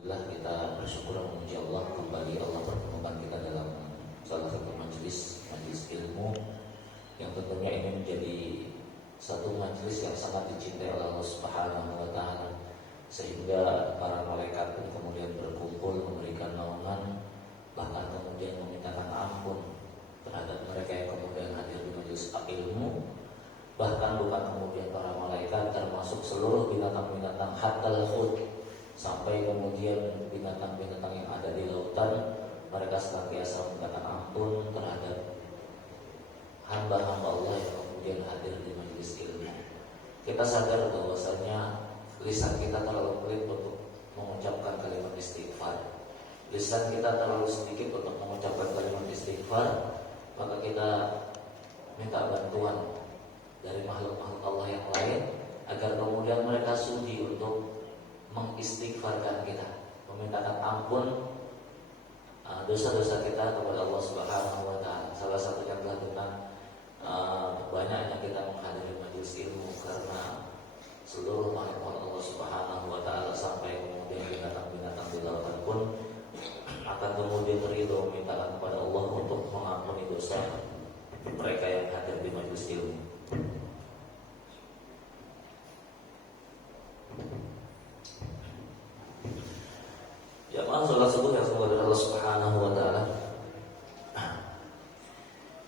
Alhamdulillah, kita bersyukur memuji Allah, kembali Allah pertemukan kita dalam salah satu majelis ilmu yang tentunya ini menjadi satu majelis yang sangat dicintai oleh Allah Subhanahu wa taala, sehingga para malaikat pun kemudian berkumpul memberikan naungan, bahkan kemudian memintakan ampun terhadap mereka yang kemudian hadir di majelis ilmu. Bahkan bukan kemudian para malaikat, termasuk seluruh binatang-binatang hatta khut, sampai kemudian binatang-binatang yang ada di lautan, mereka senantiasa memintakan ampun terhadap hamba-hamba Allah yang kemudian hadir di majelis ilmu. Kita sadar bahwasanya lisan kita terlalu pelit untuk mengucapkan kalimat istighfar. Lisan kita terlalu sedikit untuk mengucapkan kalimat istighfar. Maka kita minta bantuan dari makhluk-makhluk Allah yang lain agar kemudian mereka sudi untuk mengistighfarkan kita, memintakan ampun dosa-dosa kita kepada Allah Subhanahu wa taala. Salah satunya adalah dengan banyaknya kita menghadiri majelis ilmu, karena seluruh makhluk Allah Subhanahu wa taala sampai kemudian binatang-binatang di lautan pun akan kemudian ridho memintakan kepada Allah untuk mengampuni dosa mereka yang hadir di majelis ilmu. Jamaah sholat subuh yang semoga dari Allah Subhanahu wa taala.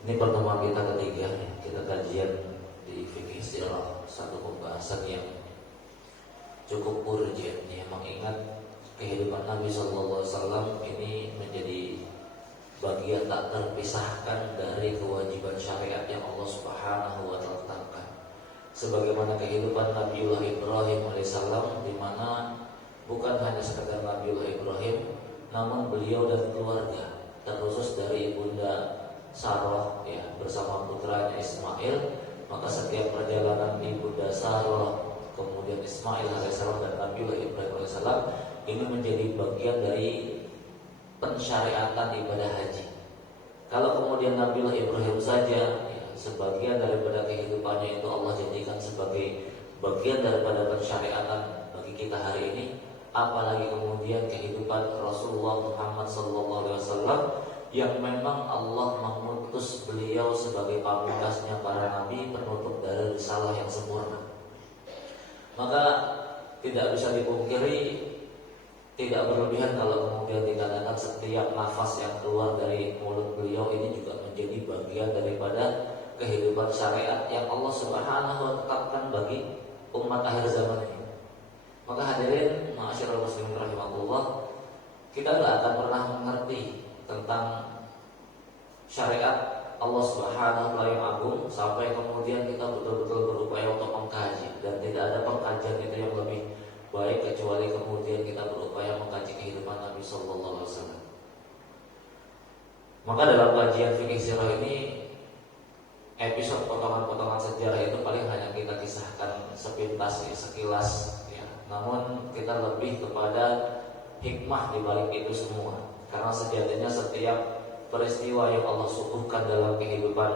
Ini pertemuan kita ketiga, kita kajian di fikih sirah, satu pembahasan yang cukup urgent ya, mengingat kehidupan Nabi sallallahu alaihi wasallam ini menjadi bagian tak terpisahkan dari kewajiban syariat yang Allah Subhanahu wa taala tetapkan. Sebagaimana kehidupan Nabiullah Ibrahim alaihissalam, di mana bukan hanya sekedar Nabiullah Ibrahim, namun beliau dan keluarga, terkhusus dari ibunda Sarah ya, bersama putranya Ismail. Maka setiap perjalanan ibunda Sarah, kemudian Ismail alaihissalam dan Nabiullah Ibrahim alaihissalam, ini menjadi bagian dari pensyariatan ibadah haji. Kalau kemudian Nabiullah Ibrahim saja ya, sebagian daripada kehidupannya itu Allah jadikan sebagai bagian daripada pensyariatan bagi kita hari ini, apalagi kemudian kehidupan Rasulullah Muhammad SAW yang memang Allah mengutus beliau sebagai pamungkasnya para nabi, penutup dari risalah yang sempurna. Maka tidak bisa dipungkiri, tidak berlebihan kalau kemudian dikatakan setiap nafas yang keluar dari mulut beliau ini juga menjadi bagian daripada kehidupan syariat yang Allah Subhanahu wa taala tetapkan bagi umat akhir zaman ini. Maka hadirin ma'asyiral muslimin rahimakumullah, kita tidak akan pernah mengerti tentang syariat Allah Subhanahu wa taala yang agung sampai kemudian kita betul-betul berupaya untuk mengkaji, dan tidak ada pengkajian itu yang lebih baik kecuali kemudian kita berupaya mengkaji kehidupan Nabi sallallahu alaihi wasallam. Maka dalam kajian fikih sirah ini, episode potongan-potongan sejarah itu paling hanya kita kisahkan sepintas ya, sekilas ya. Namun kita lebih kepada hikmah di balik itu semua, karena sejatinya setiap peristiwa yang Allah suguhkan dalam kehidupan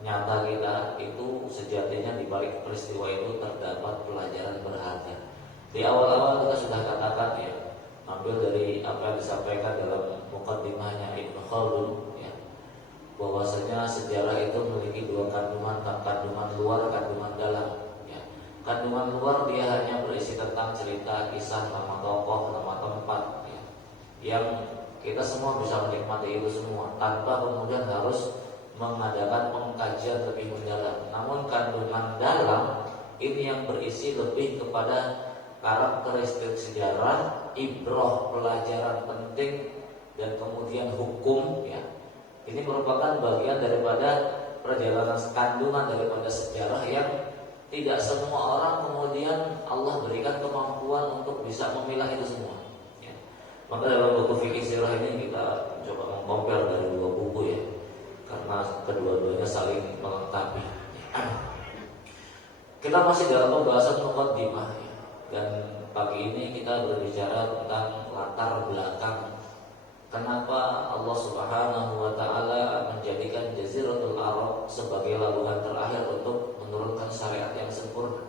nyata kita itu sejatinya di balik peristiwa itu terdapat pelajaran berharga. Di awal-awal kita sudah katakan ya, ambil dari apa yang disampaikan dalam muqaddimahnya Ibnu Khaldun ya, bahwasanya sejarah itu memiliki dua kandungan, kandungan luar, kandungan dalam ya. Kandungan luar dia hanya berisi tentang cerita, kisah, nama tokoh, nama tempat ya, yang kita semua bisa menikmati itu semua tanpa kemudian harus mengadakan pengkajian lebih mendalam. Namun kandungan dalam ini yang berisi lebih kepada karakteristik sejarah, ibrah, pelajaran penting, dan kemudian hukum ya. Ini merupakan bagian daripada perjalanan kandungan daripada sejarah yang tidak semua orang kemudian Allah berikan kemampuan untuk bisa memilah itu semua ya. Maka dalam buku fikih sirah ini kita coba mengkompil dari dua buku ya, karena kedua-duanya saling melengkapi. Kita masih dalam pembahasan muqaddimah ya. Dan pagi ini kita berbicara tentang latar belakang kenapa Allah Subhanahu wa taala menjadikan Jaziratul Arab sebagai labuhan terakhir untuk menurunkan syariat yang sempurna.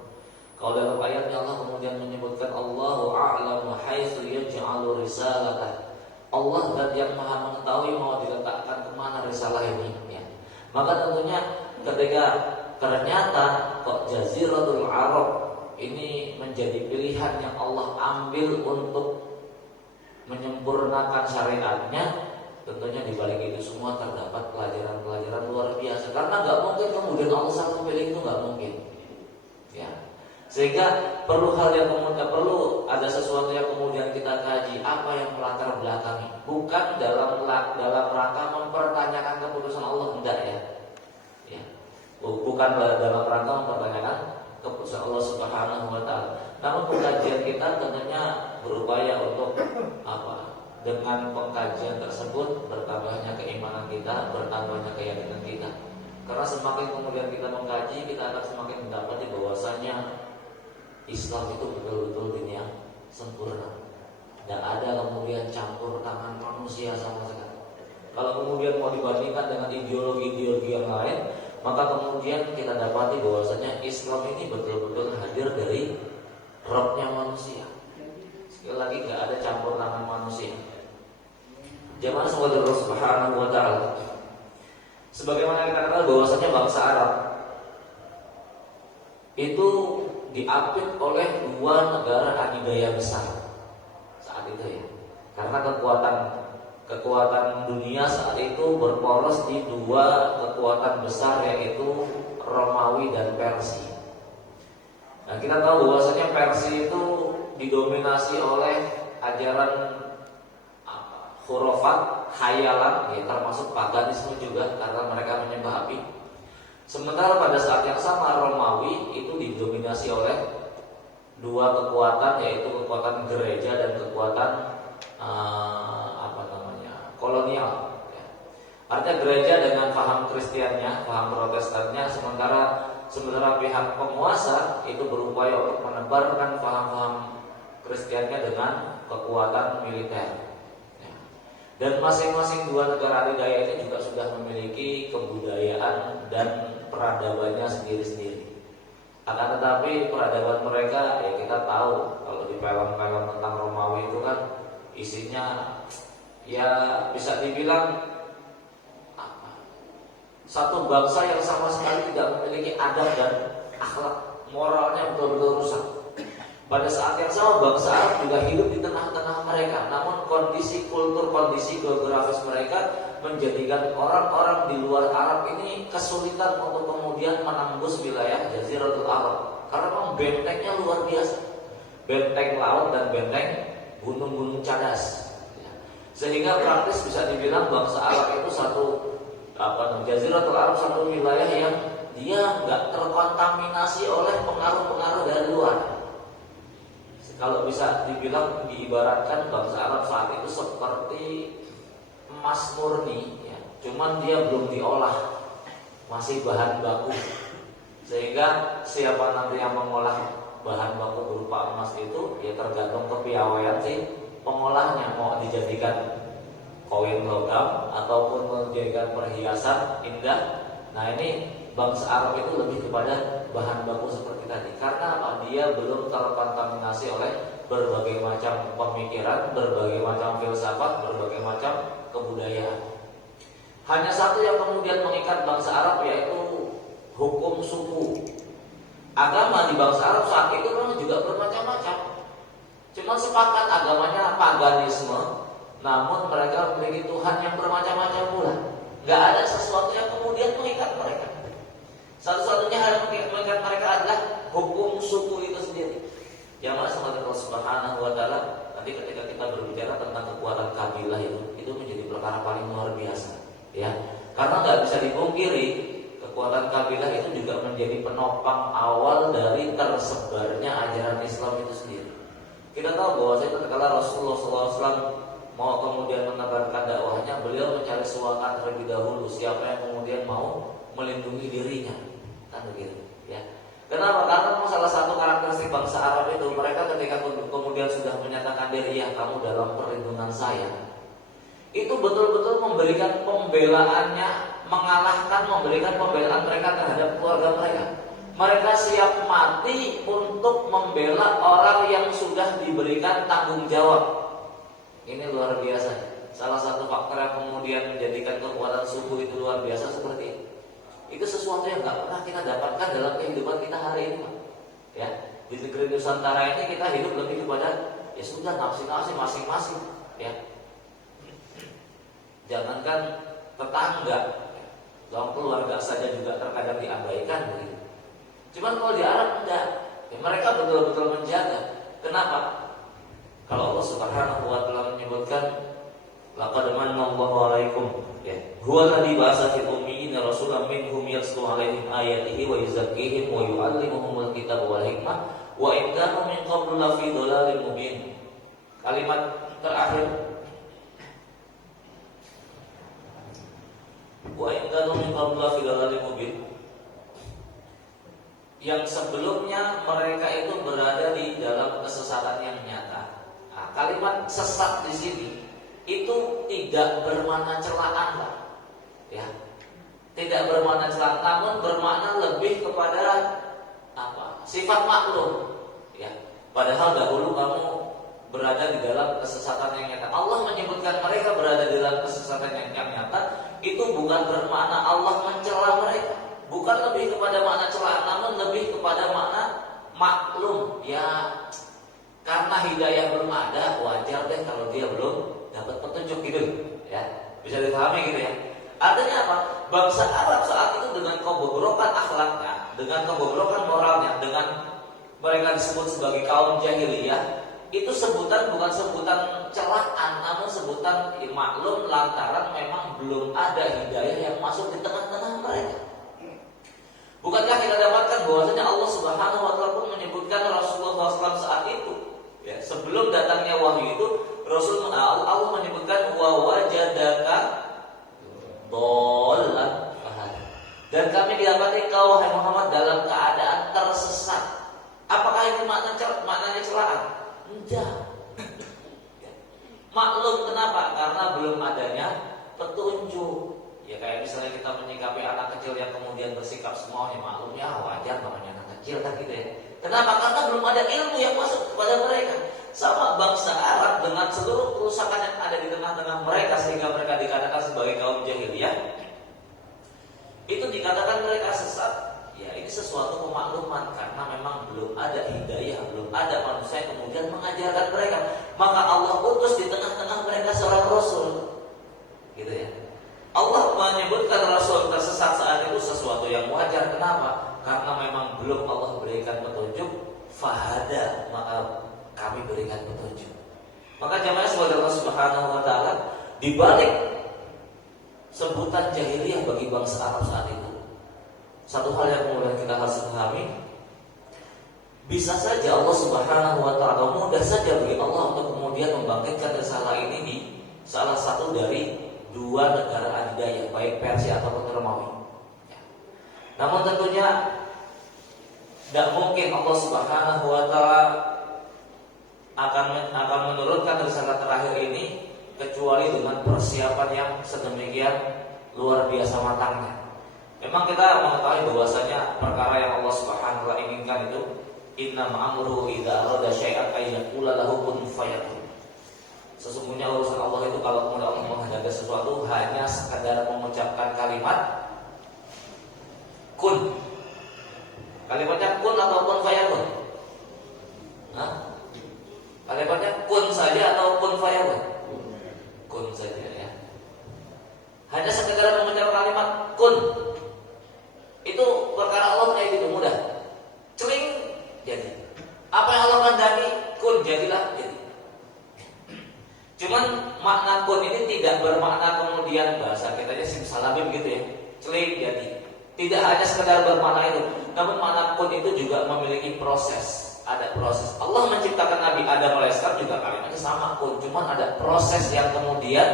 Kalau dalam ayatnya Allah kemudian menyebutkan Allahu a'lamu haitsu yaj'alu risalatah. Allah dan yang maha mengetahui mau diletakkan kemana risalah ini ya. Maka tentunya ketika ternyata kok Jaziratul Arab ini menjadi pilihan yang Allah ambil untuk menyempurnakan syariatnya, tentunya di balik itu semua terdapat pelajaran-pelajaran luar biasa. Karena nggak mungkin kemudian Allah sangat memilih itu, nggak mungkin. Ya, sehingga perlu hal yang kemudian perlu ada sesuatu yang kemudian kita kaji apa yang melatar belakangi, bukan dalam rangka mempertanyakan keputusan Allah, enggak ya. Ya, bukan dalam rangka mempertanyakan keputusan Allah Subhanahu wa taala. Namun pengkajian kita tentunya berupaya untuk apa? Dengan pengkajian tersebut bertambahnya keimanan kita, bertambahnya keyakinan kita. Karena semakin kemudian kita mengkaji, kita akan semakin mendapati bahwasanya Islam itu betul-betul dini yang sempurna. Tidak ada kemudian campur tangan manusia sama sekali. Kalau kemudian mau dibandingkan dengan ideologi-ideologi yang lain, maka kemudian kita dapati bahwasanya Islam ini betul-betul hadir dari Rabbnya manusia. Sekali lagi nggak ada campur tangan manusia. Jamaah sekalian Allah Subhanahu wa taala. Sebagaimana kita ketahui bahwasanya bangsa Arab itu diapit oleh dua negara adidaya besar saat itu ya. Karena kekuatan dunia saat itu berporos di dua kekuatan besar, yaitu Romawi dan Persia. Nah, kita tahu bahwasanya Persia itu didominasi oleh ajaran khurafat, khayalan, ya, termasuk paganisme juga karena mereka menyembah api. Sementara pada saat yang sama Romawi itu didominasi oleh dua kekuatan, yaitu kekuatan gereja dan kekuatan kolonial. Ya. Artinya gereja dengan paham Kristiannya, paham Protestannya, sementara pihak penguasa itu berupaya untuk menebarkan paham-paham Kristiannya dengan kekuatan militer. Ya. Dan masing-masing dua negara adidaya ini juga sudah memiliki kebudayaan dan peradabannya sendiri-sendiri. Akan tetapi peradaban mereka, ya kita tahu kalau di film-film tentang Romawi itu kan isinya ya bisa dibilang satu bangsa yang sama sekali tidak memiliki adab dan akhlak, moralnya betul-betul rusak. Pada saat yang sama bangsa Arab juga hidup di tengah-tengah mereka, namun kondisi kultur, kondisi geografis mereka menjadikan orang-orang di luar Arab ini kesulitan untuk kemudian menembus wilayah Jaziratul Arab karena memang bentengnya luar biasa, benteng laut dan benteng gunung-gunung cadas. Sehingga praktis bisa dibilang bangsa Arab itu Jaziratul Arab satu wilayah yang dia nggak terkontaminasi oleh pengaruh-pengaruh dari luar. Kalau bisa dibilang, diibaratkan bangsa Arab saat itu seperti emas murni, ya. Cuman dia belum diolah, masih bahan baku. Sehingga siapa nanti yang mengolah bahan baku berupa emas itu, ya tergantung kepiawaian si pengolahnya, mau dijadikan koin logam ataupun menjadikan perhiasan indah. Nah ini bangsa Arab itu lebih kepada bahan baku seperti tadi, karena dia belum terkontaminasi oleh berbagai macam pemikiran, berbagai macam filsafat, berbagai macam kebudayaan. Hanya satu yang kemudian mengikat bangsa Arab, yaitu hukum suku. Agama di bangsa Arab saat itu memang juga bermacam-macam. Cuma sepakat agamanya paganisme, namun mereka memiliki Tuhan yang bermacam-macam pula. Gak ada sesuatu yang kemudian mengikat mereka. Satu-satunya hal yang mengikat mereka adalah hukum suku itu sendiri. Yang mana sama Allah Subhanahu wa taala, nanti ketika kita berbicara tentang kekuatan kabilah itu menjadi perkara paling luar biasa, ya. Karena nggak bisa dipungkiri, kekuatan kabilah itu juga menjadi penopang awal dari tersebarnya ajaran Islam itu sendiri. Kita tahu bahwa ketika Rasulullah SAW mau kemudian menebarkan dakwahnya, beliau mencari suaka terlebih dahulu siapa yang kemudian mau melindungi dirinya, kan begitu, ya. Kenapa? Karena salah satu karakteristik bangsa Arab itu, mereka ketika kemudian sudah menyatakan diri, ya kamu dalam perlindungan saya, itu betul-betul memberikan pembelaannya, memberikan pembelaan mereka terhadap keluarga mereka. Mereka siap mati untuk membela orang yang sudah diberikan tanggung jawab. Ini luar biasa. Salah satu faktor yang kemudian menjadikan kekuatan suku itu luar biasa seperti itu. Itu sesuatu yang nggak pernah kita dapatkan dalam kehidupan kita hari ini, ya. Di negeri Nusantara ini kita hidup lebih kepada ya sudah nafsi-nafsi masing-masing, ya. Jangankan tetangga, dalam keluarga saja juga terkadang diabaikan begitu. Cuman kalau di Arab enggak, ya, mereka betul-betul menjaga. Kenapa? Kalau Allah Subhanahu wa taala menyebutkan laqad manallahu 'alaikum, ya. Huwa alladzi ba'atsa fil ummiyina rasulan minhum yatlu 'alaihim ayatihi wa yuzakkihim wa yu'allimuhumul kitaba wal hikmah wa in kanu min qablu lafi dhalalin mubin. Kalimat terakhir wa in kanu min qablu lafi dhalalin mubin, yang sebelumnya mereka itu berada di dalam kesesatan yang nyata. Nah, kalimat sesat di sini itu tidak bermakna celaan, Pak. Ya. Tidak bermakna celaan, namun bermakna lebih kepada apa? Sifat maklum. Ya. Padahal dahulu kamu berada di dalam kesesatan yang nyata. Allah menyebutkan mereka berada di dalam kesesatan yang nyata, itu bukan bermakna Allah mencela mereka. Bukan lebih kepada makna celaan, namun lebih kepada makna maklum. Ya, karena hidayah belum ada, wajar deh kalau dia belum dapat petunjuk gitu, ya. Bisa dipahami gitu ya. Artinya apa? Bangsa Arab saat itu dengan kebobrokan akhlaknya, dengan kebobrokan moralnya, dengan mereka disebut sebagai kaum jahiliyah, itu sebutan bukan sebutan celaan, namun sebutan maklum lantaran memang belum ada hidayah yang masuk di tengah-tengah mereka. Bukankah kita dapatkan bahwasanya Allah Subhanahu wa taala pun menyebutkan Rasulullah SAW saat itu, ya, sebelum datangnya wahyu itu, Allah menyebutkan wa wajadaka dhallan fahada. Dan kami didapati kau wahai Muhammad dalam keadaan tersesat. Apakah ini maknanya celaan? Enggak. Maklum, kenapa? Karena belum adanya petunjuk. Ya kayak misalnya kita menyikapi anak kecil yang kemudian bersikap semuanya maklumnya wajar namanya anak kecil kan gitu ya. Kenapa? Karena belum ada ilmu yang masuk kepada mereka. Sama bangsa Arab dengan seluruh kerusakan yang ada di tengah-tengah mereka sehingga mereka dikatakan sebagai kaum jahiliyah. Itu dikatakan mereka sesat. Ya ini sesuatu pemakluman karena memang belum ada hidayah, belum ada manusia yang kemudian mengajarkan mereka. Maka Allah utus di tengah-tengah mereka seorang Rasul. Gitu ya. Allah menyebutkan Rasul tersesat saat itu sesuatu yang wajar. Kenapa? Karena memang belum Allah berikan petunjuk. Fahada, maka kami berikan petunjuk. Maka jamaah saudara Allah Subhanahu wa taala, di balik sebutan jahiliyah bagi bangsa Arab saat itu, satu hal yang kemudian kita harus pahami, bisa saja Allah Subhanahu wa taala, mudah saja bagi Allah untuk kemudian membangkitkan risalah ini di salah satu dari dua negara adidaya, baik Persia ataupun Romawi. Namun tentunya tidak mungkin Allah Subhanahu wa taala akan menurunkan risalah terakhir ini kecuali dengan persiapan yang sedemikian luar biasa matangnya. Memang kita mengetahui bahwasanya perkara yang Allah Subhanahu wa taala inginkan itu innama amruhu idza arada syai'an ay yaqula lahu kun fayakun. Sesungguhnya urusan Allah itu kalau kemudian Allah menghendaki sesuatu hanya sekadar mengucapkan kalimat kun. Kalimatnya kun atau kun fayakun? Hah? Kalimatnya kun saja atau kun fayakun? Kun saja ya. Hanya sekadar mengucapkan kalimat kun. Itu perkara Allah kayak gitu mudah. Celing jadi. Apa yang Allah kehendaki kun jadilah jadi. Cuman makna kun ini tidak bermakna kemudian bahasa kitanya simsalabim gitu ya, celing jadi. Tidak hanya sekedar bermakna itu, namun makna kun itu juga memiliki proses. Ada proses. Allah menciptakan Nabi Adam alaihissalam juga kalimatnya sama kun, cuman ada proses yang kemudian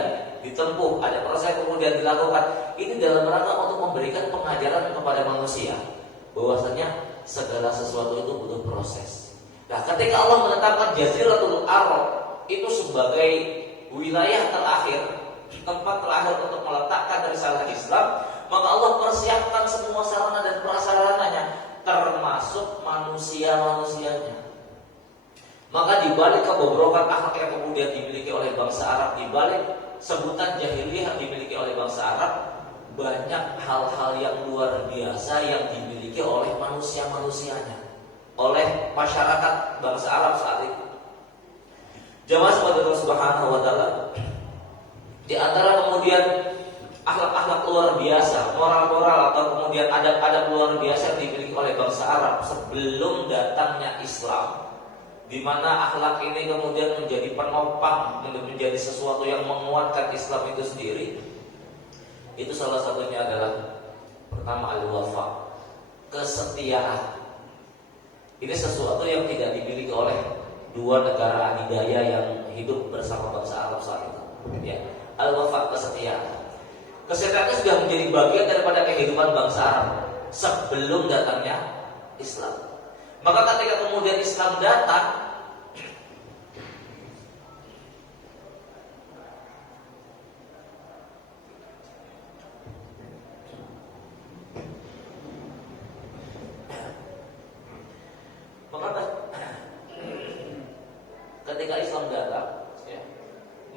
ditempuh, ada proses yang kemudian dilakukan. Ini dalam rangka untuk memberikan pengajaran kepada manusia bahwasanya segala sesuatu itu butuh proses. Nah, ketika Allah menetapkan Jaziratul Arab itu sebagai wilayah terakhir, tempat terakhir untuk meletakkan risalah Islam, maka Allah persiapkan semua sarana dan prasarananya, manusia-manusianya. Maka dibalik kebobrokan akhlak yang kemudian dimiliki oleh bangsa Arab, dibalik sebutan jahiliyah yang dimiliki oleh bangsa Arab, banyak hal-hal yang luar biasa yang dimiliki oleh manusia-manusianya, oleh masyarakat bangsa Arab saat itu. Jamaah sekalian Allah Subhanahu wa taala, di antara kemudian akhlak-akhlak luar biasa, moral-moral atau kemudian adab-adab luar biasa yang dimiliki oleh bangsa Arab sebelum datangnya Islam, di mana akhlak ini kemudian menjadi penopang, menjadi sesuatu yang menguatkan Islam itu sendiri. Itu salah satunya adalah pertama al-wafa, kesetiaan. Ini sesuatu yang tidak dimiliki oleh dua negara adidaya yang hidup bersama bangsa Arab saat itu. Ya, al-wafa, kesetiaan. Kesetiaan itu sudah menjadi bagian daripada kehidupan bangsa Arab sebelum datangnya Islam. Maka ketika kemudian Islam datang,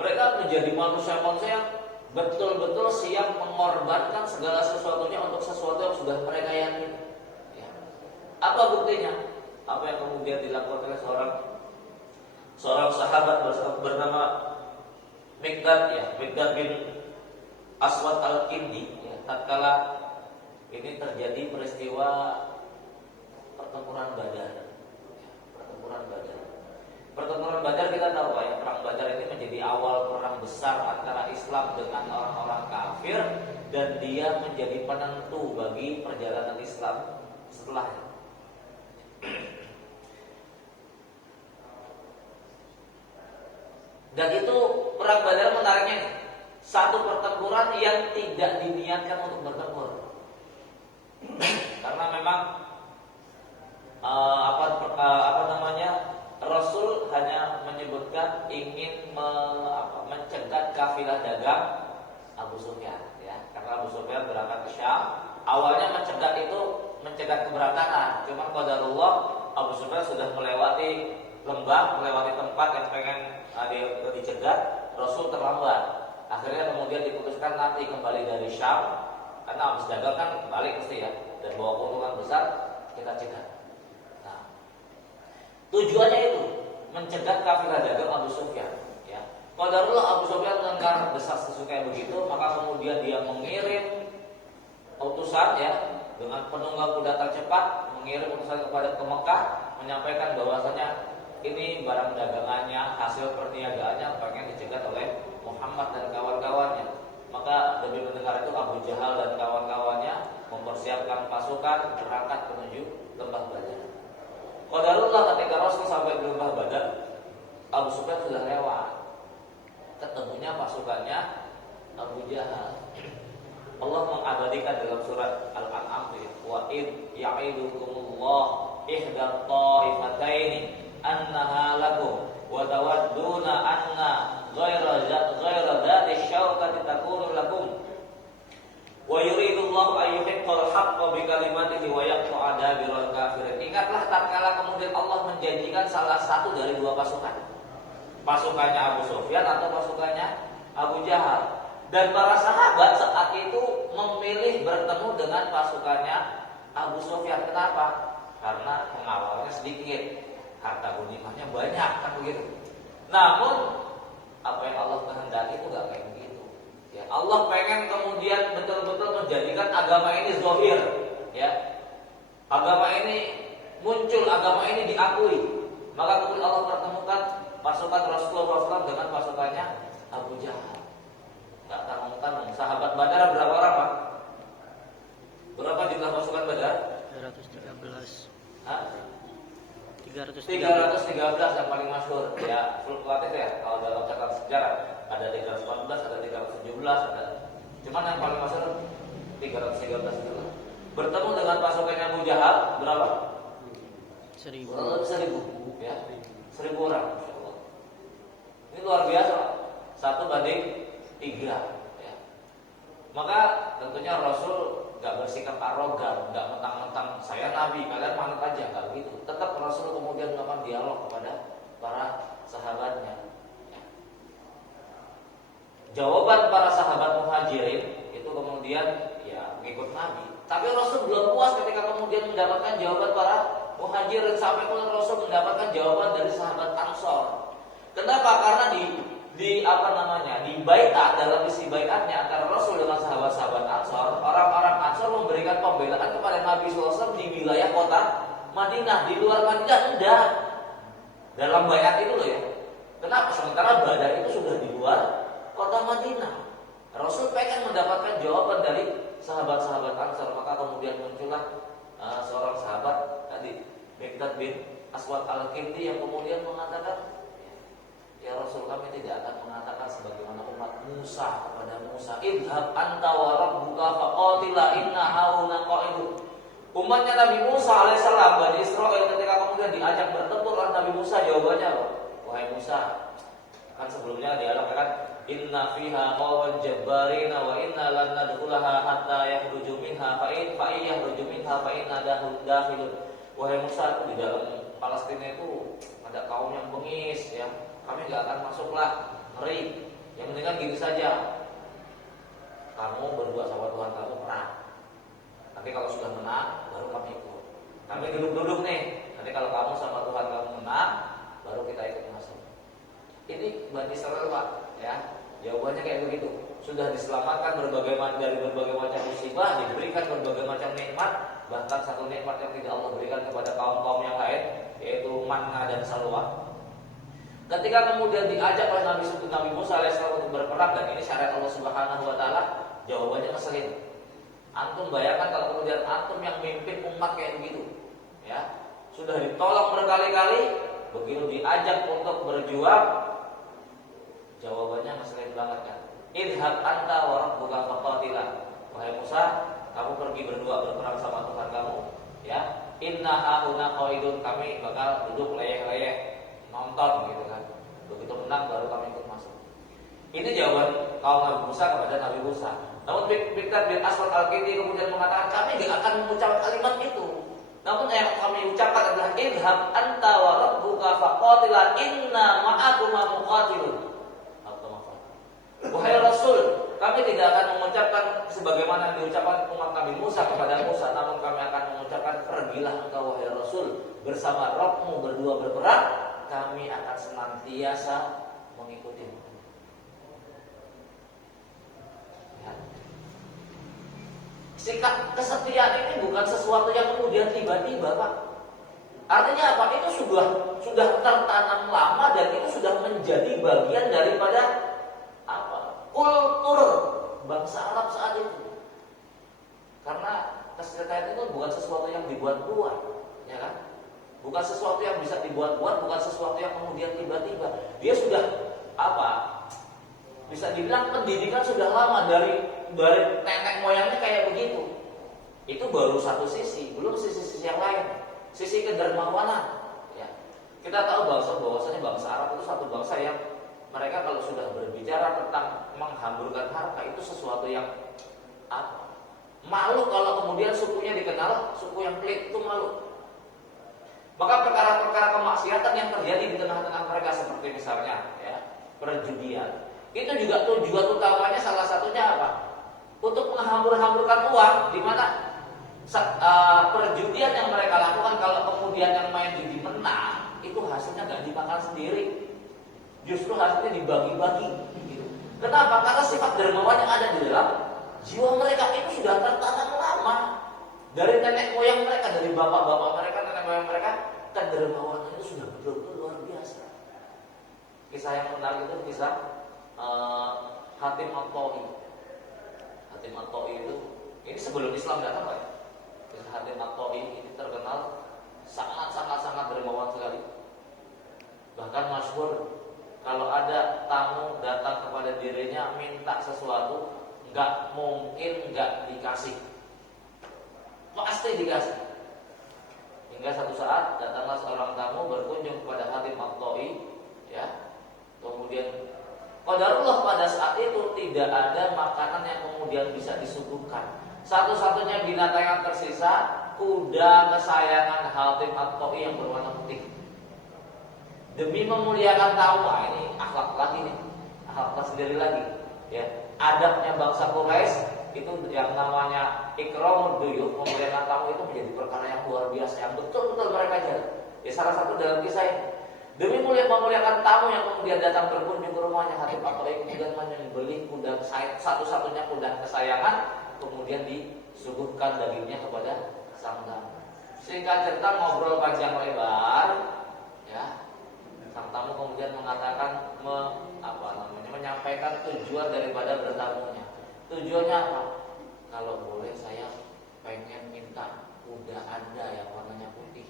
mereka menjadi manusia-manusia yang betul-betul siap mengorbankan segala sesuatunya untuk sesuatu yang sudah mereka yakini. Ya. Apa buktinya? Apa yang kemudian dilakukan oleh seorang sahabat bernama Miqdad bin Aswad Al-Kindi. Ya, tatkala ini terjadi peristiwa pertempuran Badar. Pertempuran Badar kita tahu ya, perang Badar ini menjadi awal perang besar antara Islam dengan orang-orang kafir, dan dia menjadi penentu bagi perjalanan Islam setelahnya. Dan itu perang Badar menariknya, satu pertempuran yang tidak diniatkan untuk bertempur, karena memang Rasul hanya menyebutkan ingin mencegat kafilah dagang Abu Sufyan, ya, karena Abu Sufyan berangkat ke Syam. Awalnya mencegat keberangkatan, cuman qadarullah Abu Sufyan sudah melewati lembah, melewati tempat yang pengen dicegat. Rasul terlambat. Akhirnya kemudian diputuskan nanti kembali dari Syam, karena habis dagang kan balik pasti ya, dan bawa keuntungan besar, kita cegat. Tujuannya itu mencegat kafilah dagang Abu Sufyan. Ya, qadarullah Abu Sufyan mendengar desas-desus kayak begitu, maka kemudian dia mengirim utusan, ya, dengan penunggang kuda tercepat, mengirim utusan ke Mekah, menyampaikan bahwasanya ini barang dagangannya, hasil perniagaannya pengen dicegat oleh Muhammad dan kawan-kawannya. Maka demi mendengar itu Abu Jahal dan kawan-kawannya mempersiapkan pasukan berangkat menuju lembah Badar. Qadarullah ketika Rasul sampai di lembah Badar, Abu Sufyan sudah lewat. Ketemunya pasukannya Abu Jahal. Allah mengabadikan dalam surat Al-An'am, wa id ya'idukumullah ihda ta'ifataini annaha lakum wa tawadduna anna ghaira dzati syauqati takunu lakum wa yuridullahu ayyuhiqqal haqqa bi kalimatihi wa yaqta'a dabiral kafirin. Ingatlah tatkala kemudian Allah menjanjikan salah satu dari dua pasukan, pasukannya Abu Sufyan atau pasukannya Abu Jahal. Dan para sahabat saat itu memilih bertemu dengan pasukannya Abu Sufyan. Kenapa? Karena pengawalnya sedikit, harta gunimahnya banyak, kan begitu. Namun apa yang Allah kehendaki itu gak kayak begitu. Ya, Allah pengen kemudian betul-betul menjadikan agama ini zahir, ya. Agama ini muncul, agama ini diakui. Maka kemudian Allah pertemukan pasukan Rasulullah SAW dengan pasukannya Abu Jahal. Gak tanggung-tanggung. Sahabat Badar berapa orang, Pak? Berapa jumlah pasukan Badar? 313. Hah? 313 yang paling masyhur, ya, fluktuatif ya. Kalau dalam catatan sejarah ada 314, ada 317, ada. Cuman yang paling masyhur 313 itu. Bertemu dengan pasukannya Abu Jahal berapa? 1000. Kurang lebih 1000, ya. 1000 orang, insyaallah. Ini luar biasa, 1:3, ya. Maka tentunya Rasul gak bersikap arogan, gak mentang-mentang saya nabi, kalian manut aja, gak begitu. Rasul kemudian melakukan dialog kepada para sahabatnya. Jawaban para sahabat Muhajirin itu kemudian ya mengikut Nabi. Tapi Rasul belum puas ketika kemudian mendapatkan jawaban para Muhajirin, sampai kemudian Rasul mendapatkan jawaban dari sahabat Ansor. Kenapa? Karena di baiat, dalam isi baiatnya antara Rasul dengan sahabat-sahabat Ansor, orang-orang Ansor memberikan pembelaan kepada Nabi SAW di wilayah kota Madinah. Di luar Madinah enggak. Dalam baiat itu loh ya. Kenapa? Sementara Badar itu sudah di luar kota Madinah. Rasul pengen mendapatkan jawaban dari sahabat-sahabat Ansor, maka kemudian muncullah seorang sahabat tadi, Miqdad bin Aswad Al-Kindi, yang kemudian mengatakan, ya Rasul, kami tidak akan mengatakan sebagaimana umat Musa kepada Musa, idhab anta wa rabbuka faqatila inna hauna qa'idun. Umatnya Nabi Musa alaihissalam, Bani Israel, ketika kemudian diajak bertempur oleh Nabi Musa, jawabannya apa? Wahai Musa, kan sebelumnya dialog kan, inna fiha qawman jabbarina wa inna lan nadkhulaha hatta yakhruju minha fa in yakhruju minha fa inna dakhilun. Wahai Musa, di dalam Palestina itu ada kaum yang bengis ya. Kami gak akan masuklah, ngeri. Yang mendingan gini saja, kamu berdua sama Tuhan kamu perang. Nanti kalau sudah menang, baru kami ikut. Kami duduk-duduk nih. Nanti kalau kamu sama Tuhan kamu menang, baru kita ikut masuk. Ini Bani Israel Pak, ya. Jawabannya kayak begitu. Sudah diselamatkan dari berbagai macam musibah, diberikan berbagai macam nikmat, bahkan satu nikmat yang tidak Allah berikan kepada kaum-kaum yang lain, yaitu manna dan salwa. Ketika kemudian diajak oleh Nabi Musa alaihissalam untuk berperang, dan ini syariat Allah Subhanahu wa taala, jawabannya ngeselin. Antum bayangkan kalau kemudian antum yang mimpin umat kayak begitu, ya. Sudah ditolong berkali-kali, begitu diajak untuk berjuang, jawabannya ngeselin banget kan. Idhab anta wa rabbuka faqatila. Wahai Musa, kamu pergi berdua berperang sama Tuhan kamu, ya. Inna hauna qaidun, kami bakal duduk leyeh-leyeh nonton gitu kan. Begitu menang baru kami ikut masuk. Ini jawaban kaum Nabi Musa kepada Nabi Musa. Namun Miqdad bin Aswad Al-Kindi kemudian mengatakan, kami tidak akan mengucapkan kalimat itu. Namun yang kami ucapkan adalah idhab anta wa rabbuka faqatila inna ma'akuma muqatilun. Wahai Rasul, kami tidak akan mengucapkan sebagaimana yang diucapkan umat Nabi Musa kepada Musa, namun kami akan mengucapkan, pergilah engkau wahai Rasul bersama Rabbmu berdua berperang, kami akan senantiasa mengikutimu. Ya. Sikap kesetiaan ini bukan sesuatu yang kemudian tiba-tiba, Pak. Artinya apa? Itu sudah tertanam lama dan itu sudah menjadi bagian daripada kultur bangsa Arab saat itu. Karena kesetiaan itu bukan sesuatu yang dibuat-buat, ya kan? Bukan sesuatu yang bisa dibuat-buat, bukan sesuatu yang kemudian tiba-tiba. Dia sudah bisa dibilang pendidikan sudah lama dari nenek moyangnya kayak begitu. Itu baru satu sisi, belum sisi-sisi yang lain. Sisi kedermawanan, ya. Kita tahu bahwasanya bangsa Arab itu satu bangsa yang mereka kalau sudah berbicara tentang menghamburkan harta itu sesuatu yang malu kalau kemudian sukunya dikenal suku yang pelit, itu malu. Maka perkara-perkara kemaksiatan yang terjadi di tengah-tengah mereka seperti misalnya ya, perjudian, itu juga tujuan utamanya salah satunya apa? Untuk menghambur-hamburkan uang, di mana perjudian yang mereka lakukan kalau kemudian yang main judi menang, itu hasilnya nggak dimakan sendiri. Justru hasilnya dibagi-bagi gitu. Kenapa? Karena sifat dermawan yang ada di dalam jiwa mereka itu sudah tertanam lama. Dari nenek moyang mereka, dari bapak-bapak mereka, nenek moyang mereka, kedermawanan itu sudah betul-betul luar biasa. Kisah yang menarik itu kisah Hatim At-Ta'i. Hatim At-Ta'i itu, ini sebelum Islam datang Pak. Kisah Hatim At-Ta'i ini terkenal sangat dermawan sekali. Bahkan masyhur, kalau ada tamu datang kepada dirinya minta sesuatu, nggak mungkin nggak dikasih, pasti dikasih. Hingga satu saat datanglah seorang tamu berkunjung kepada Hatim At-Ta'i, ya. Kemudian qadarullah pada saat itu tidak ada makanan yang kemudian bisa disuguhkan. Satu-satunya binatang yang tersisa kuda kesayangan Hatib At-Ta'i yang berwarna putih. Demi memuliakan tamu, ini akhlak lagi nih, akhlak sendiri lagi. Ya, adabnya bangsa Quraisy itu yang namanya ikramud duyuf, memuliakan tamu itu menjadi perkara yang luar biasa, yang betul-betul mereka jaga. Ya, salah satu dalam kisah ini, demi memuliakan tamu yang kemudian datang berkunjung ke rumahnya Hatib At-Ta'i, kemudian membeli kuda satu-satunya kuda kesayangan, kemudian disuguhkan dagingnya kepada sang tamu. Singkat cerita, ngobrol panjang lebar, ya. Sang tamu kemudian mengatakan menyampaikan tujuan daripada bertamunya. Tujuannya apa? Kalau boleh saya pengen minta kuda Anda yang warnanya putih.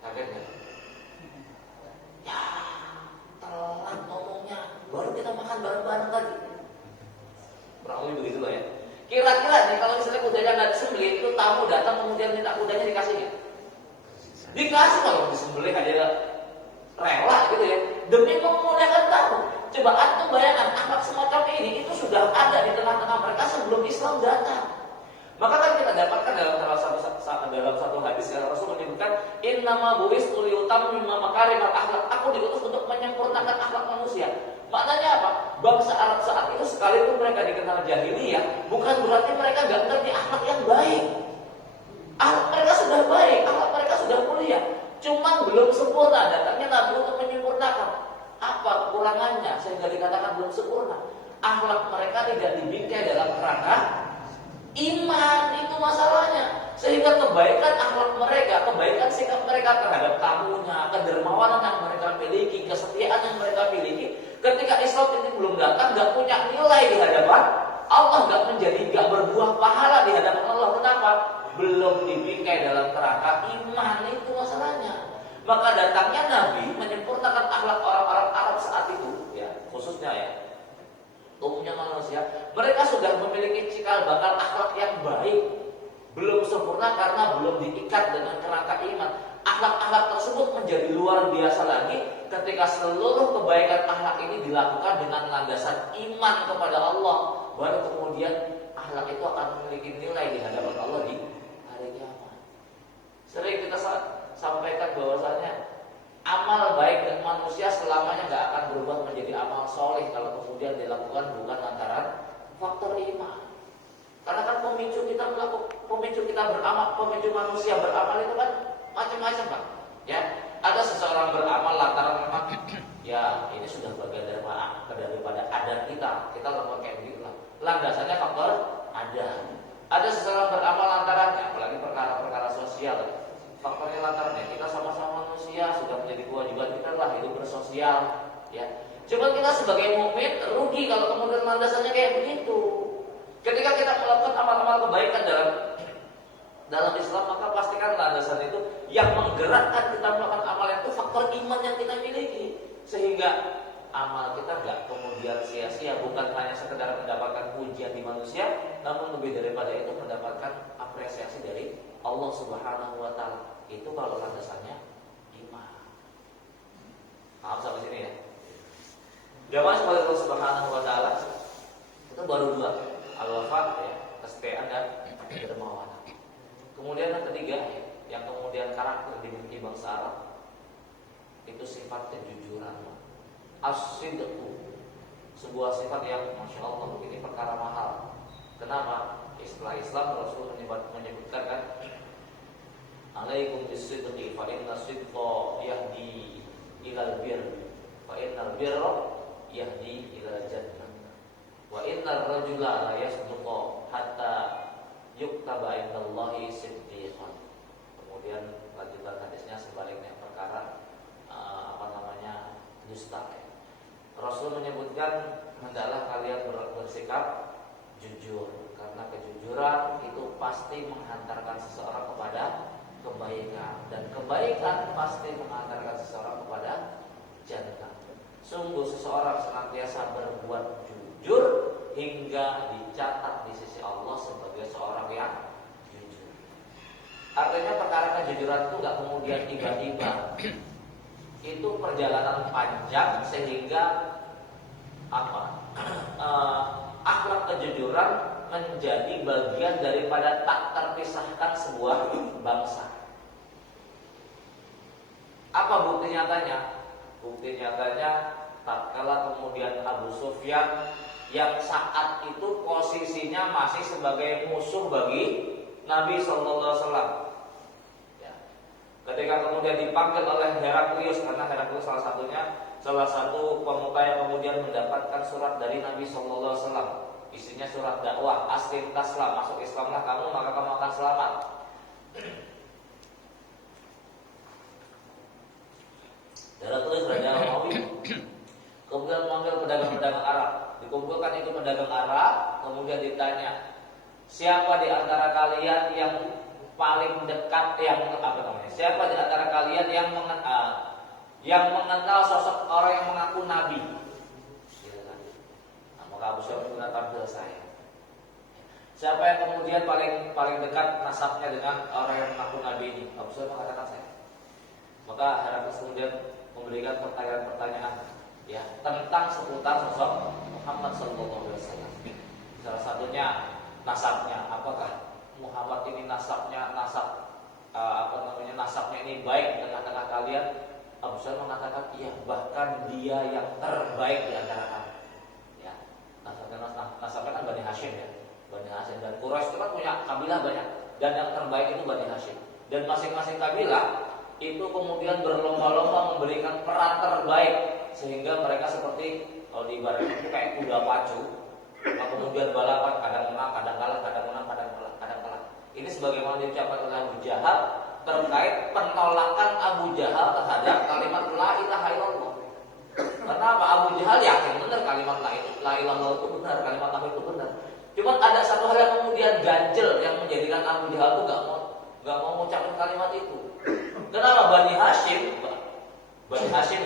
Kaget nggak? Ya, telat ngomongnya. Baru kita makan bareng-bareng tadi. Kurang lebih begitu loh ya. Kira-kira nih kalau misalnya kudanya nggak disembelih, itu tamu datang kemudian minta kudanya dikasih nggak? Dikasih, kalau disembelih aja rela gitu ya, demi memuliakan tamu. Coba antum bayangkan akhlak semacam ini itu sudah ada di tengah-tengah mereka sebelum Islam datang. Maka kan kita dapatkan dalam satu hadis ya, Rasul menyebutkan innama bu'istu liyutammima makarimal akhlak. Aku diutus untuk menyempurnakan akhlak manusia. Maknanya apa? Bangsa Arab saat itu sekalipun mereka dikenal jahiliyah, bukan berarti mereka gak ngerti akhlak yang baik. Akhlak mereka sudah baik, akhlak mereka sudah mulia. Cuman belum sempurna, datangnya Nabi untuk menyempurnakan. Apa kekurangannya sehingga dikatakan belum sempurna? Akhlak mereka tidak dibingkai dalam kerangka iman, itu masalahnya. Sehingga kebaikan akhlak mereka, kebaikan sikap mereka terhadap tamunya, kedermawanan yang mereka miliki, kesetiaan yang mereka miliki, ketika Islam ini belum datang, gak punya nilai di hadapan Allah, gak berbuah pahala di hadapan Allah. Kenapa? Belum dibingkai dalam kerangka iman, itu masalahnya. Maka datangnya Nabi menyempurnakan akhlak orang-orang Arab saat itu, ya, khususnya ya, umumnya manusia, mereka sudah memiliki cikal bakal akhlak yang baik, belum sempurna karena belum diikat dengan kerangka iman. Akhlak-akhlak tersebut menjadi luar biasa lagi ketika seluruh kebaikan akhlak ini dilakukan dengan landasan iman kepada Allah. Baru kemudian akhlak itu akan memiliki nilai di hadapan Allah di hari kiamat. Sering kita sampaikan bahwasanya amal baik dan manusia selamanya gak akan berubah menjadi amal soleh kalau kemudian dilakukan bukan lantaran faktor iman. Karena kan pemicu kita beramal, pemicu manusia beramal itu kan macam-macam, Pak. Ya, ada seseorang beramal lantaran memang ya ini sudah bagian daripada adat kita lakukan kayak begitu lah. Landasannya faktor ada. Ada seseorang beramal lantarannya, apalagi perkara-perkara sosial. Faktornya lantarannya kita sama-sama manusia, sudah menjadi kewajiban kita lah hidup bersosial, ya. Cuma kita sebagai mukmin rugi kalau kemudian landasannya kayak begitu. Ketika kita melakukan amal-amal kebaikan dalam Islam, maka pastikan landasan itu yang menggerakkan kita melakukan amal itu faktor iman yang kita miliki, sehingga amal kita gak kemudian sia-sia, bukan hanya sekedar mendapatkan pujian di manusia, namun lebih daripada itu mendapatkan apresiasi dari Allah Subhanahu wa Ta'ala. Itu kalau landasannya iman. Paham sampai sini ya? Jamaah sekalian Allah Subhanahu wa Ta'ala, itu baru dua, al-wafa ya, kesetiaan dan kedermawanan. Kemudian yang ketiga, yang kemudian karakter dimiliki bangsa Arab, itu sifat kejujuran. As-sidqu, sebuah sifat yang masya Allah ini perkara mahal. Kenapa? Setelah Islam Rasul menyebutkan kan, alaikum bis-sidqi fa inna sidqa yahdi ilal bir fa innal birra yahdi ilal jannah wa innar rajula la yasduqu hatta yuktaba indallahi siddiqan. Kemudian lanjutan hadisnya sebaliknya, perkara dusta. Rasul menyebutkan hendaklah kalian bersikap jujur, karena kejujuran itu pasti menghantarkan seseorang kepada kebaikan, dan kebaikan pasti menghantarkan seseorang kepada jannah. Sungguh seseorang senantiasa berbuat jujur hingga dicatat di sisi Allah sebagai seorang yang jujur. Artinya perkara kejujuran itu gak kemudian tiba-tiba. Itu perjalanan panjang sehingga akhlak kejujuran menjadi bagian daripada tak terpisahkan sebuah bangsa. Apa bukti nyatanya? Bukti nyatanya tatkala kemudian Abu Sufyan yang saat itu posisinya masih sebagai musuh bagi Nabi SAW. Ya. Ketika kemudian dipanggil oleh Heraklius, karena Heraklius salah satu pemuka yang kemudian mendapatkan surat dari Nabi SAW. Isinya surat dakwah, aslim taslam, masuk Islamlah kamu maka kamu akan selamat. Heraklius Raja Romawi kemudian memanggil pedagang-pedagang Arab. Dikumpulkan itu pedagang Arab, kemudian ditanya, siapa di antara kalian yang paling dekat, siapa di antara kalian yang mengenal sosok orang yang mengaku nabi? Nah, maka Abu Sufyan mengatakan saya. Siapa yang kemudian paling dekat nasabnya dengan orang yang mengaku nabi ini? Abu Sufyan mengatakan saya. Maka Heraklius kemudian memberikan pertanyaan-pertanyaan ya tentang seputar sosok Muhammad SAW. Salah satunya nasabnya, apakah Muhammad ini nasabnya ini baik di tengah-tengah kalian? Abu Sufyan mengatakan iya, bahkan dia yang terbaik di antara kami. Ya, nasabnya kan Bani Hashim ya, Bani Hashim dan Quraisy itu kan punya kabilah banyak, dan yang terbaik itu Bani Hashim. Dan masing-masing kabilah itu kemudian berlomba-lomba memberikan peran terbaik sehingga mereka seperti kalau diibaratkan itu kayak kuda pacu, kemudian balapan kadang menang, kadang kalah, kadang menang, kadang kalah. Ini sebagaimana diucapkan oleh Abu Jahal terkait penolakan Abu Jahal terhadap kalimat la ilaha illallah. Kenapa? Abu Jahal yakin benar kalimat la ilaha illallah itu benar, kalimat tauhid itu benar. Cuma ada satu hal yang kemudian ganjel yang menjadikan Abu Jahal itu nggak mau mengucapkan kalimat itu. Kenapa? Bani Hashim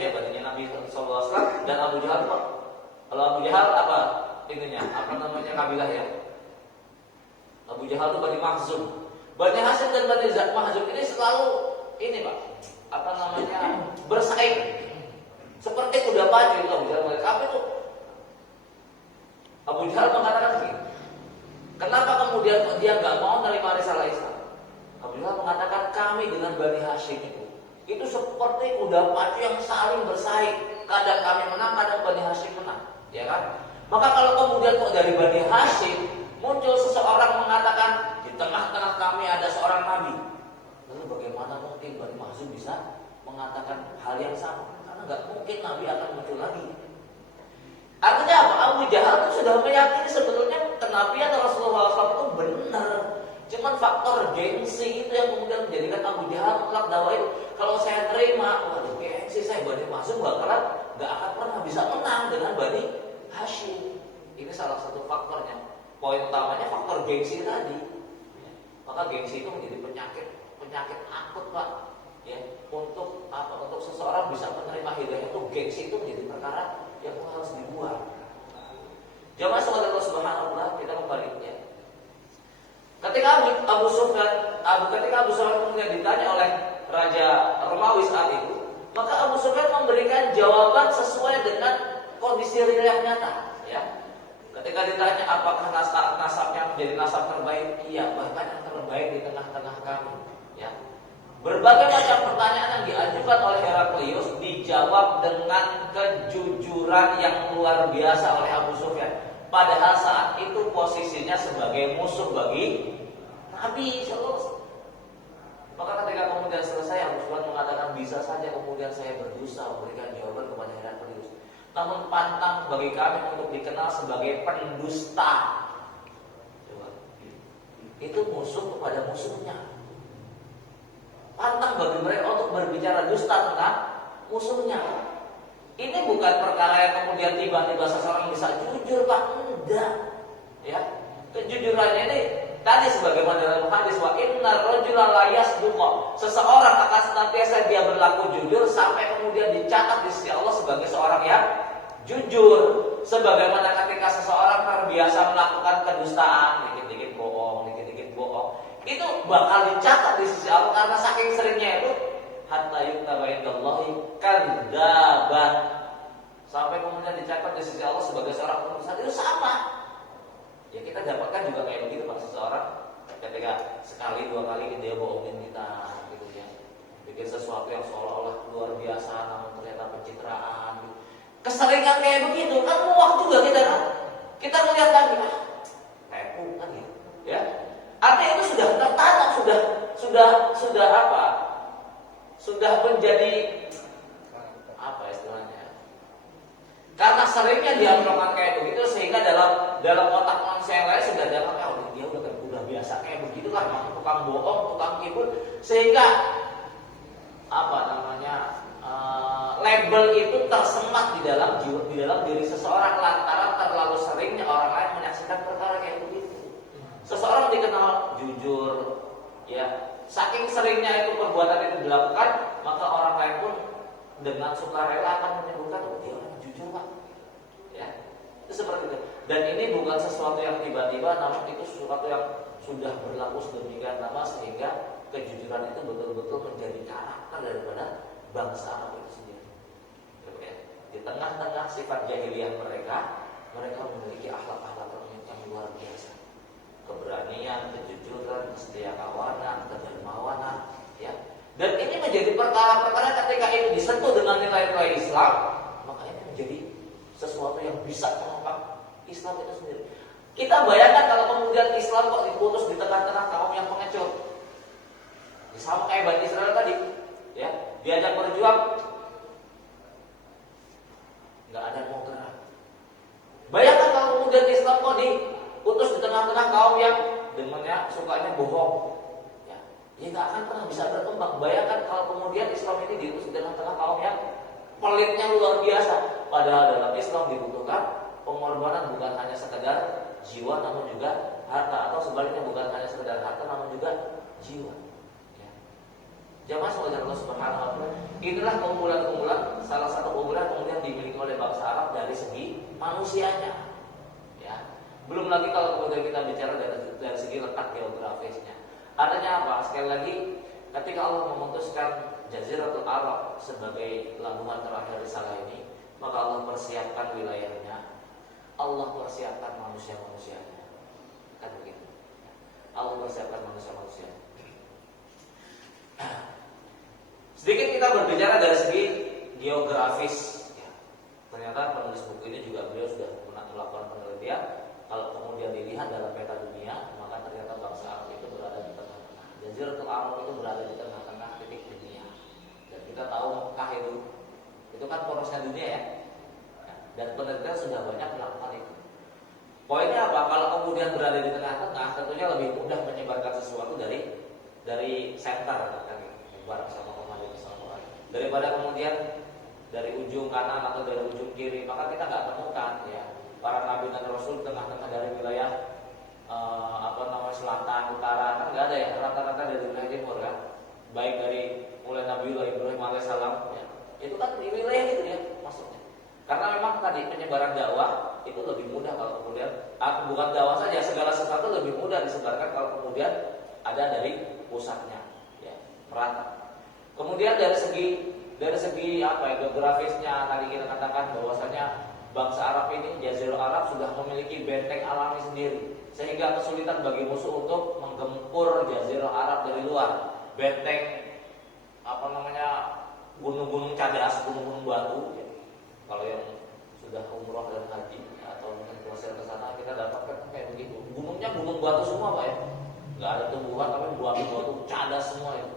ya, baninya Nabi SAW dan Abu Jahal kok. Kalau Abu Jahal apa namanya kabilah ya? Abu Jahal itu Bani Makhzum. Bani Hashim dan Bani Makhzum ini selalu bersaing. Seperti kuda pacu itu Abu Jahal. Tapi itu Abu Jahal mengatakan begini. Kenapa kemudian dia nggak mau menerima risalah Islam? Abu Jahal mengatakan kami dengan Bani Hashim itu seperti kuda pacu yang saling bersaing. Kadang kami menang, kadang Bani Hashim menang, ya kan? Maka kalau kemudian kok dari Bani Hashim muncul seseorang mengatakan di tengah-tengah kami ada seorang nabi, lalu bagaimana mungkin Bani Makhzum bisa mengatakan hal yang sama? Karena nggak mungkin nabi akan muncul lagi. Artinya apa? Abu Jahal itu sudah meyakini sebetulnya kenabian Rasulullah SAW itu benar. Cuman faktor gengsi itu yang kemudian menjadikan Abu Jahal menolak dakwah itu. Kalau saya terima, waduh gengsi saya Bani Makhzum gak akan pernah bisa menang dengan Bani Hashim. Ini salah satu faktornya. Poin utamanya faktor gengsi tadi. Maka gengsi itu menjadi penyakit akut Pak. Ya, untuk seseorang bisa menerima hidayah itu gengsi itu menjadi perkara yang harus dibuang. Jamaah sekalian Allah Subhanahu wa taala, kita kembali ya. Ketika Abu Sufyan kemudian ditanya oleh Raja Romawi saat itu, maka Abu Sufyan memberikan jawaban sesuai dengan kondisi real nyata. Ya. Ketika ditanya apakah nasabnya menjadi nasab terbaik, iya, bahkan yang terbaik di tengah-tengah kami. Ya. Berbagai macam pertanyaan yang diajukan oleh Heraklius dijawab dengan kejujuran yang luar biasa oleh Abu Sufyan. Padahal saat itu posisinya sebagai musuh bagi Nabi SAW. Maka ketika kemudian selesai Abu Sufyan mengatakan bisa saja kemudian saya berdosa memberikan jawaban kepada Heraklius. Namun pantang bagi kami untuk dikenal sebagai pendusta. Coba. Itu musuh kepada musuhnya. Pantang bagi mereka untuk berbicara dusta tentang musuhnya. Ini bukan perkara yang kemudian tiba-tiba seseorang bisa jujur Pak, enggak. Ya, kejujurannya ini tadi sebagaimana dalam hadis wa innar rajula la yasduqa. Seseorang akan senantiasa dia berlaku jujur sampai kemudian dicatat di sisi Allah sebagai seorang yang jujur. Sebagaimana ketika seseorang terbiasa melakukan kedustaan, dikit-dikit bohong, itu bakal dicatat di sisi Allah karena saking seringnya itu hatta yuktaba indallahi kadzdzab, sampai kemudian dicatat di sisi Allah sebagai seorang pendusta. Itu sama Ya kita dapatkan juga kayak begitu Pak, seseorang ketika sekali dua kali dia bohongin kita gitu ya, bikin sesuatu yang seolah-olah luar biasa namun ternyata pencitraan gitu. Keseringan kayak begitu kan muak juga kita kan, kita melihat lagi tepu kan gitu ya. Artinya itu sudah tertanam, sudah apa, sudah menjadi apa istilahnya, karena seringnya dia melakukan kayak begitu sehingga dalam otak manusia yang lain sudah dapat dia udah biasa kayak begitu lah, tukang bohong, tukang tipu, sehingga apa namanya label itu tersemat di dalam jiwa, di dalam diri seseorang lantaran terlalu seringnya orang lain menyaksikan perkara kayak begitu. Seseorang dikenal jujur, ya saking seringnya itu perbuatan itu dilakukan, maka orang lain pun dengan sukarela akan menyebutkan dia orang jujur Pak, ya itu seperti itu. Dan ini bukan sesuatu yang tiba-tiba, namun itu sesuatu yang sudah berlaku sedemikian lama sehingga kejujuran itu betul-betul menjadi karakter daripada bangsa Arab itu sendiri. Ya. Di tengah-tengah sifat jahiliyah mereka memiliki akhlak-akhlak yang luar biasa. Keberanian, kejujuran, kesetia kawanan, kedermawanan, ya. Dan ini menjadi perkara-perkara ketika ini disentuh dengan nilai-nilai Islam, maka ini menjadi sesuatu yang bisa mengangkat Islam itu sendiri. Kita bayangkan kalau kemudian Islam kok diputus di tengah-tengah kaum yang pengecut. Sama kayak Bani Israel tadi, ya, diajak berjuang, nggak ada yang mau gerak. Bayangkan kalau kemudian Islam kok diputus di tengah-tengah kaum yang demennya, sukanya bohong, ya nggak akan pernah bisa berkembang. Bayangkan kalau kemudian Islam ini diputus di tengah-tengah kaum yang pelitnya luar biasa. Padahal dalam Islam dibutuhkan pengorbanan bukan hanya sekedar jiwa, namun juga harta, atau sebaliknya bukan hanya sekedar harta, namun juga jiwa. Jamaah sekalian Allah Subhanahu wa taala, inilah keunggulan-keunggulan, salah satu keunggulan kemudian dimiliki oleh bangsa Arab dari segi manusianya. Ya. Belum lagi kalau kemudian kita bicara dari segi letak geografisnya. Artinya apa? Sekali lagi, ketika Allah memutuskan Jaziratul Arab sebagai labuhan terakhir risalah ini, maka Allah persiapkan wilayahnya, Allah persiapkan manusia-manusianya. Kan begitu. Allah persiapkan manusia-manusianya. Sedikit kita berbicara dari segi geografis, ya. Ternyata penulis buku ini juga beliau sudah pernah melakukan penelitian. Kalau kemudian dilihat dalam peta dunia, maka ternyata bangsa Arab itu berada di tengah-tengah. Jaziratul Arab itu berada di tengah-tengah titik dunia. Dan kita tahu Mekah itu kan porosnya dunia ya. Dan penelitian sudah banyak melakukan itu. Poinnya apa? Kalau kemudian berada di tengah-tengah, tentunya lebih mudah menyebarkan sesuatu dari center, kan, bareng sama daripada kemudian dari ujung kanan atau dari ujung kiri. Maka kita nggak temukan ya para nabi dan rasul tengah-tengah dari wilayah selatan, utara, kan nggak ada ya, rata-rata dari wilayah timur kan. Baik dari mulai Nabi Ibrahim alaihissalam ya, itu kan di wilayah itu ya maksudnya. Karena memang tadi penyebaran dakwah itu lebih mudah kalau kemudian bukan dakwah saja, segala sesuatu lebih mudah disebarkan kalau kemudian ada dari pusatnya ya, merata. Kemudian dari segi apa ya, geografisnya tadi kita katakan bahwasanya bangsa Arab ini, Jazirah Arab sudah memiliki benteng alami sendiri, sehingga kesulitan bagi musuh untuk menggempur Jazirah Arab dari luar. Benteng gunung-gunung cadas, gunung-gunung batu. Ya. Kalau yang sudah umroh dan haji atau mungkin proses ke sana, kita dapatkan kayak begitu. Gunungnya gunung batu semua Pak ya, nggak ada tumbuhan tapi batu cadas semua itu.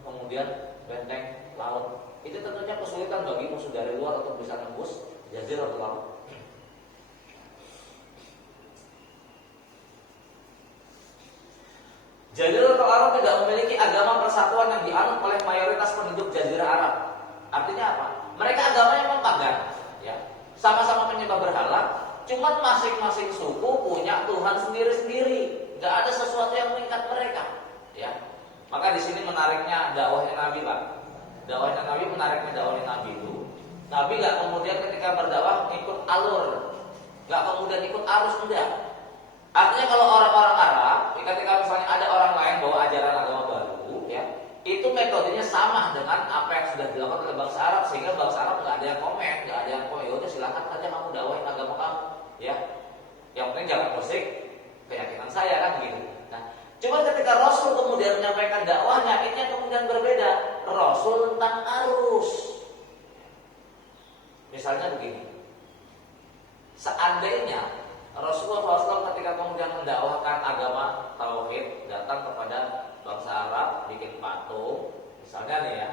Kemudian benteng laut, itu tentunya kesulitan bagi musuh dari luar untuk bisa nembus Jaziratul Arab. Jaziratul Arab tidak memiliki agama persatuan yang dianut oleh mayoritas penduduk Jazirah Arab. Artinya apa? Mereka agamanya memang pagan, ya, sama-sama penyembah berhala, cuman masing-masing suku punya Tuhan sendiri-sendiri. Gak ada sesuatu yang mengikat mereka, ya. Maka di sini menariknya dakwahnya Nabi Pak. Dakwahnya Nabi menariknya dakwahnya Nabi itu. Nabi nggak kemudian ketika berdakwah ikut alur, nggak kemudian ikut arus, enggak. Artinya kalau orang-orang Arab, ketika misalnya ada orang lain bawa ajaran agama baru, ya, itu metodenya sama dengan apa yang sudah dilakukan oleh bangsa Arab, sehingga bangsa Arab nggak ada yang komen, ya udah silakan aja kamu dakwahin agama kamu, ya. Yang penting jangan musik keyakinan saya kan begitu. Nah, cuma ketika Rasul kemudian menyampaikan dakwahnya, ini yang kemudian berbeda. Rasul tentang arus. Misalnya begini, seandainya Rasulullah SAW ketika kemudian mendakwahkan agama tauhid, datang kepada bangsa Arab, bikin patung, misalnya nih ya,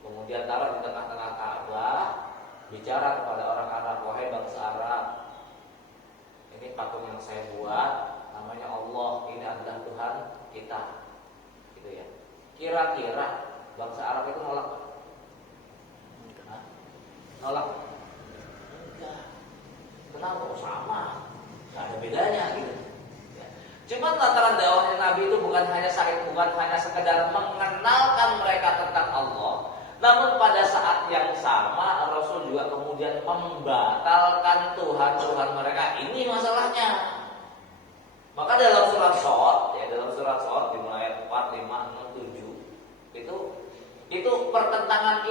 kemudian taruh di tengah-tengah Ka'bah, bicara kepada orang Arab, wahai bangsa Arab, ini patung yang saya buat, namanya Allah, ini adalah Tuhan kita, gitu ya. Kira-kira bangsa Arab itu nolak? Hah? Nolak? Enggak. Kenapa? Oh, sama. Gak ada bedanya gitu. Ya. Cuma lantaran dakwahnya Nabi itu bukan hanya sekedar mengenalkan mereka tentang Allah, namun pada saat yang sama Rasul juga kemudian membatalkan Tuhan mereka. Ini masalahnya. Maka dalam surat Shad, dimulai ayat 4, 5, 6, 7 itu pertentangan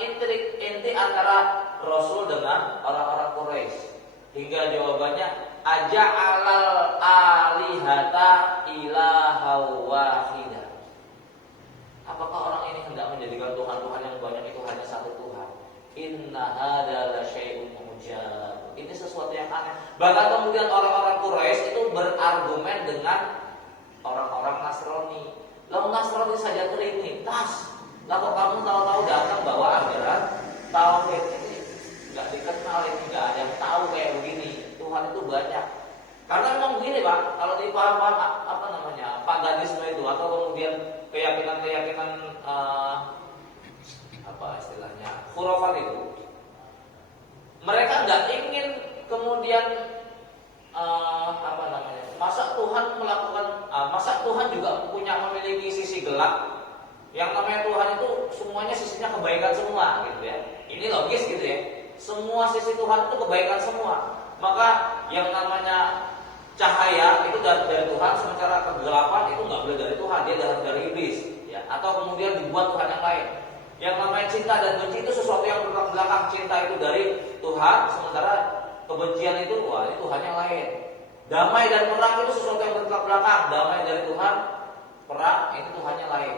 inti antara Rasul dengan orang-orang Quraisy. Hingga jawabannya aja'alal alihata ilaha wahida. Apakah orang ini hendak menjadikan Tuhan-Tuhan yang banyak itu hanya satu Tuhan? Inna hadza la syai'un ujab. Ini sesuatu yang aneh. Bahkan kemudian orang-orang Quraisy itu berargumen dengan orang-orang Nasrani. Lalu Nasrani saja trinitas. Lah kok kamu tahu-tahu datang bawa ajaran tauhid ini? Gak dikenal, ini gak ada yang tahu kayak begini. Tuhan itu banyak. Karena memang begini Pak, kalau dipaham paganisme itu atau kemudian keyakinan khurafat itu, mereka nggak ingin kemudian masa Tuhan juga memiliki sisi gelap. Yang namanya Tuhan itu semuanya sisinya kebaikan semua gitu ya. Ini logis gitu ya. Semua sisi Tuhan itu kebaikan semua. Maka yang namanya cahaya itu dari Tuhan, sementara kegelapan itu nggak boleh dari Tuhan, dia dari iblis ya. Atau kemudian dibuat Tuhan yang lain. Yang namanya cinta dan benci itu sesuatu yang bertolak belakang. Cinta itu dari Tuhan, sementara kebencian itu ini Tuhan yang lain. Damai dan perang itu sesuatu yang bertolak belakang. Damai dari Tuhan, perang itu Tuhan yang lain.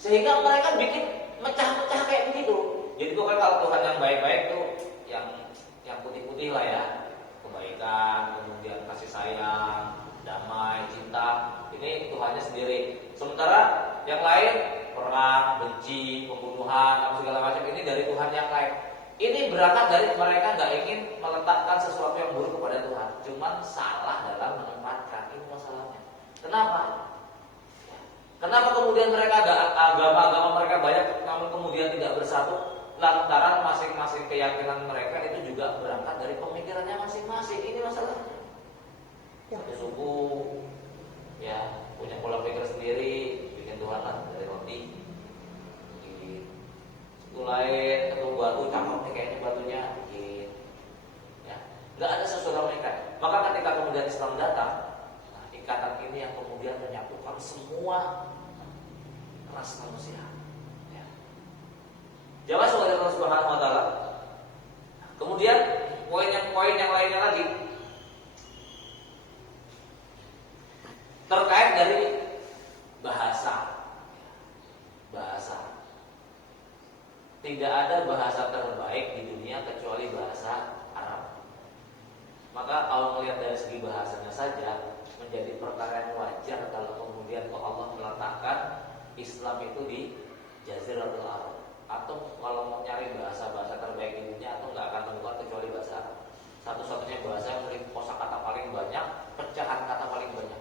Sehingga mereka bikin mecah-mecah kayak begitu. Jadi pokoknya kalau Tuhan yang baik-baik itu yang putih-putih lah ya, kebaikan, kemudian kasih sayang, damai, cinta. Ini Tuhannya sendiri. Sementara yang lain perang, benci, pembunuhan, apa segala macam ini dari Tuhan yang lain. Ini berangkat dari mereka nggak ingin meletakkan sesuatu yang buruk kepada Tuhan, cuman salah dalam menempatkan. Ini masalahnya. Kenapa? Kenapa kemudian mereka agama-agama mereka banyak, namun kemudian tidak bersatu? Lantaran masing-masing keyakinan mereka itu juga berangkat dari pemikirannya masing-masing. Ini masalahnya. Punya suku, ya punya pola pikir sendiri, bikin Tuhan dari roti. Suku lain ketemu batu, cakep nih kayaknya batunya, bikin. Ya, nggak ada sesuatu mereka. Maka ketika kemudian Islam datang, ikatan ini yang kemudian menyatukan semua ras manusia. Ya. Jawab oleh Allah Subhanahu wa taala. Kemudian poin yang lainnya lagi terkait dari bahasa. Tidak ada bahasa terbaik di dunia kecuali bahasa Arab. Maka kalau melihat dari segi bahasanya saja menjadi perkara yang wajar kalau kemudian Allah meletakkan Islam itu di Jaziratul Arab. Atau kalau mau nyari bahasa-bahasa terbaik di dunia, atau nggak akan temukan kecuali bahasa Arab. Satu-satunya bahasa yang memiliki kosakata paling banyak, pecahan kata paling banyak.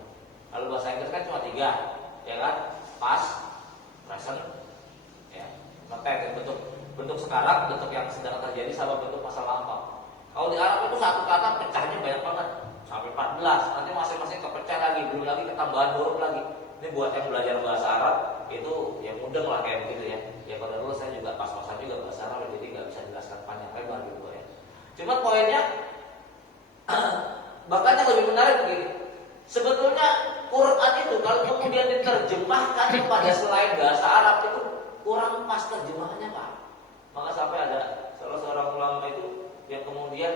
Lalu bahasa Inggris kan cuma 3, ya kan? Past, present, ya. Maka bentuk sekarang, bentuk yang sedang terjadi, sama bentuk masa lampau. Kalau di Arab itu satu kata pecahnya banyak banget, sampai 14. Nanti masing-masing kepecah lagi, belum lagi ketambahan huruf lagi. Ini buat yang belajar bahasa Arab itu ya mudeng lah kayak begitu ya. Ya pada dulu saya juga pas-pasan juga bahasa Arab, jadi nggak bisa jelaskan panjang lebar gitu ya. Cuma poinnya bahkan yang lebih menarik begini. Sebetulnya Quran itu kalau kemudian diterjemahkan kepada selain bahasa Arab itu kurang pas terjemahannya Pak. Maka sampai ada salah seorang ulama itu yang kemudian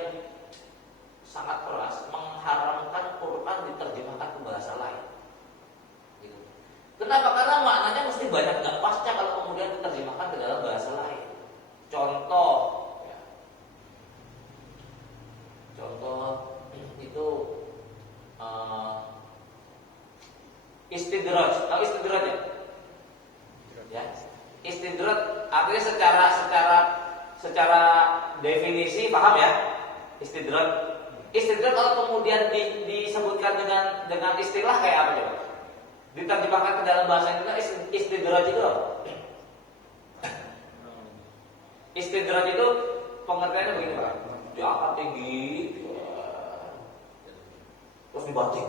sangat keras mengharamkan Quran diterjemahkan ke bahasa lain. Gitu. Kenapa? Karena maknanya mesti banyak nggak pasnya kalau kemudian diterjemahkan ke dalam bahasa lain. Contoh, ya. Contoh itu istidraj. Tahu istidraj ya? Ya. Istidraj artinya secara definisi paham ya? Istidraj. Istidraj kalau kemudian disebutkan dengan istilah kayak apa coba? Diterjemahkan ke dalam bahasa Indonesia istidraj itu apa? Istidraj itu pengertiannya begini Pak. Diangkat tinggi, terus dibanting.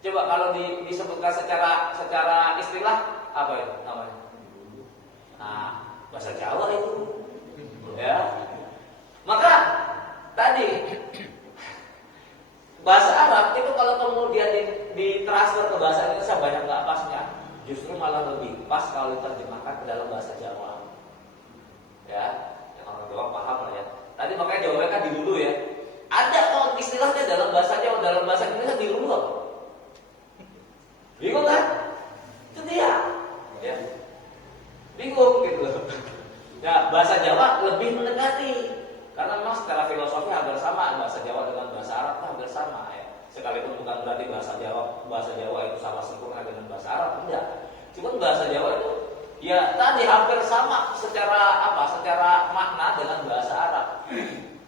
Coba kalau disebutkan secara istilah apa itu namanya? Nah, bahasa Jawa itu. Ya. Maka tadi bahasa Arab itu kalau kemudian ditransfer ke bahasa Indonesia banyak nggak pasnya. Justru malah lebih pas kalau diterjemahkan ke dalam bahasa Jawa. Ya, yang orang Jawa paham lah ya. Tadi makanya jawabannya kan di dulu ya. Ada kok istilahnya dalam bahasa Jawa, dalam bahasa Indonesia di dulu apa? Bingung kan? Itu dia. Ya. Bingung gitu. Ya, bahasa Jawa lebih mendekati karena memang secara filosofi hampir sama bahasa Jawa dengan bahasa Arab itu hampir sama ya. Sekalipun bukan berarti bahasa Jawa itu sama sempurna dengan bahasa Arab, tidak. Cuma bahasa Jawa itu ya tadi hampir sama secara makna dengan bahasa Arab.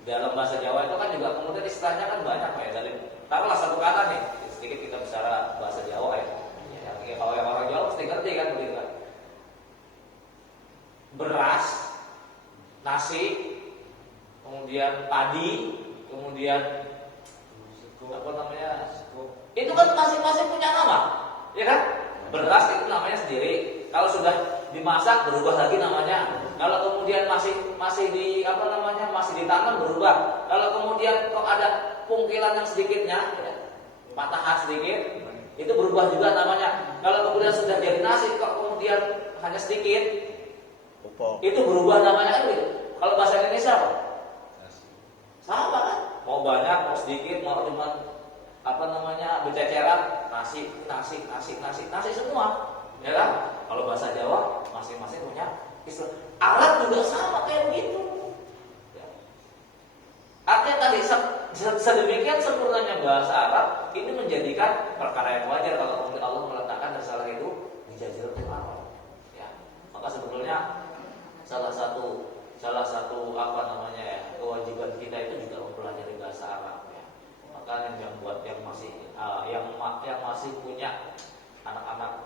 Dalam bahasa Jawa itu kan juga kemudian istilahnya kan banyak ya. Dari taruhlah satu kata nih, sedikit kita bicara bahasa Jawa ya. Ya kalau yang orang Jawa mesti ngerti kan begitu kan. Beras, nasi, kemudian padi, kemudian apa namanya? Itu kan masing-masing punya nama, ya kan? Beras itu namanya sendiri. Kalau sudah dimasak berubah lagi namanya. Kalau kemudian masih ditanam berubah. Kalau kemudian kok ada pungkilan yang sedikitnya, ya, patahan sedikit, itu berubah juga namanya. Kalau kemudian sudah jadi nasi kok kemudian hanya sedikit, itu berubah namanya kan gitu. Kalau bahasa Indonesia apa? Sama kan? Mau banyak, mau sedikit, mau cuma berceceran, nasi semua. Ya kan? Kalau bahasa Jawa masing-masing punya istilah. Arab juga sama kayak begitu. Ya. Artinya tadi sedemikian sempurnanya bahasa Arab ini menjadikan perkara yang wajar kalau kemudian Allah meletakkan risalah itu di Jaziratul Arab. Ya. Maka sebetulnya salah satu kewajiban kita itu juga mempelajari bahasa Arab. Ya. Maka yang buat yang masih punya anak-anak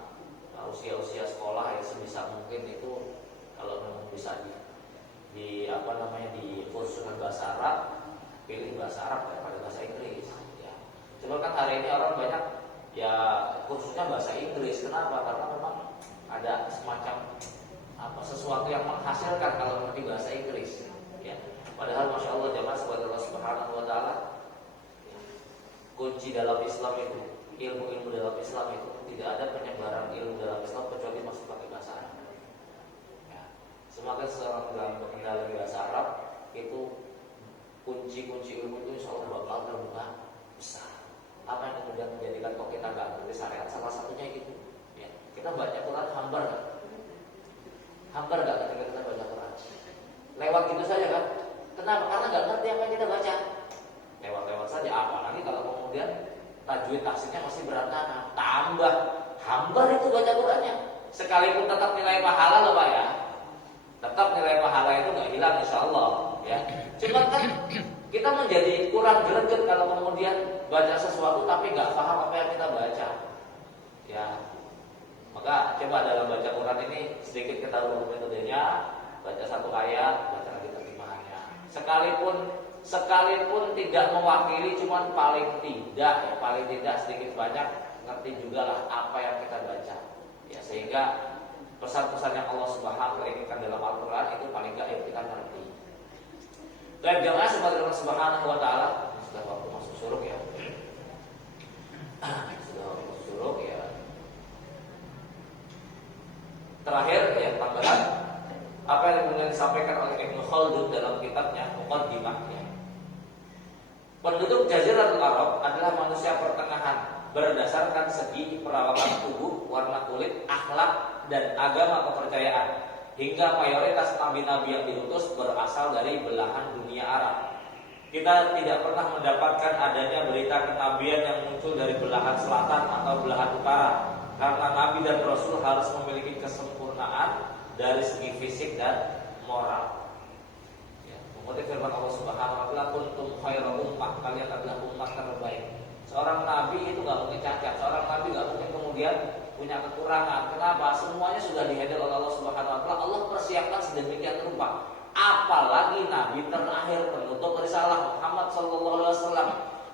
usia sekolah ya sebisa mungkin itu kalau memang bisa dikursuskan bahasa Arab, pilih bahasa Arab daripada bahasa Inggris. Ya. Cuma kan hari ini orang banyak ya kursusnya bahasa Inggris. Kenapa? Karena memang ada semacam sesuatu yang menghasilkan kalau mengerti bahasa Inggris. Ya. Padahal masya Allah jamaah sebagai Allah Subhanahu Wa Taala, ya, kunci dalam Islam itu, ilmu dalam Islam itu tidak ada penyebaran ilmu dalam Islam kecuali masih pakai bahasa Arab. Ya. Semakin seorang dalam mengenali bahasa Arab itu kunci-kunci ilmu itu insya Allah bakal terbuka besar. Apa yang kemudian menjadikan kok kita nggak ngerti syariat? Salah satunya itu. Ya. Kita baca Quran hambar nggak? Hambar nggak ketika kita baca Quran? Lewat gitu saja kan? Kenapa? Karena nggak ngerti apa yang kita baca. Lewat-lewat saja. Apalagi kalau kemudian tajwid tafsirnya masih berantakan, tambah hambar itu baca Qurannya. Sekalipun tetap nilai pahala loh Pak ya. Tetap nilai pahala itu nggak hilang insya Allah ya. Cuma kan kita menjadi kurang greget kalau kemudian baca sesuatu tapi nggak paham apa yang kita baca. Ya. Maka coba dalam baca Quran ini sedikit kita ubah metodenya, baca satu ayat, baca lagi terjemahannya. Sekalipun tidak mewakili, cuman paling tidak sedikit banyak ngerti juga lah apa yang kita baca. Ya, sehingga pesan-pesan yang Allah Subhanahu wa inginkan dalam Al-Qur'an itu paling enggak kita ngerti. Dan jamaah sebagai Allah Subhanahu wa taala, sudah waktu masuk suruk ya. Sudah waktu masuk suruk ya. Terakhir ya tambahan apa yang kemudian disampaikan oleh Ibnu Khaldun dalam kitabnya Muqaddimah ya. Penduduk Jaziratul Arab adalah manusia pertengahan berdasarkan segi perawakan tubuh, warna kulit, akhlak, dan agama kepercayaan. Hingga mayoritas nabi-nabi yang diutus berasal dari belahan dunia Arab. Kita tidak pernah mendapatkan adanya berita kenabian yang muncul dari belahan selatan atau belahan utara, karena nabi dan rasul harus memiliki kesempurnaan dari segi fisik dan moral. Mengutip firman Allah Subhanahu wa taala, kuntum khairu ummah, kalian adalah umat terbaik. Seorang nabi itu nggak mungkin cacat, seorang nabi nggak mungkin kemudian punya kekurangan. Kenapa? Semuanya sudah dihandle oleh Allah Subhanahu wa taala. Allah persiapkan sedemikian rupa. Apalagi nabi terakhir penutup risalah Muhammad sallallahu alaihi wasallam.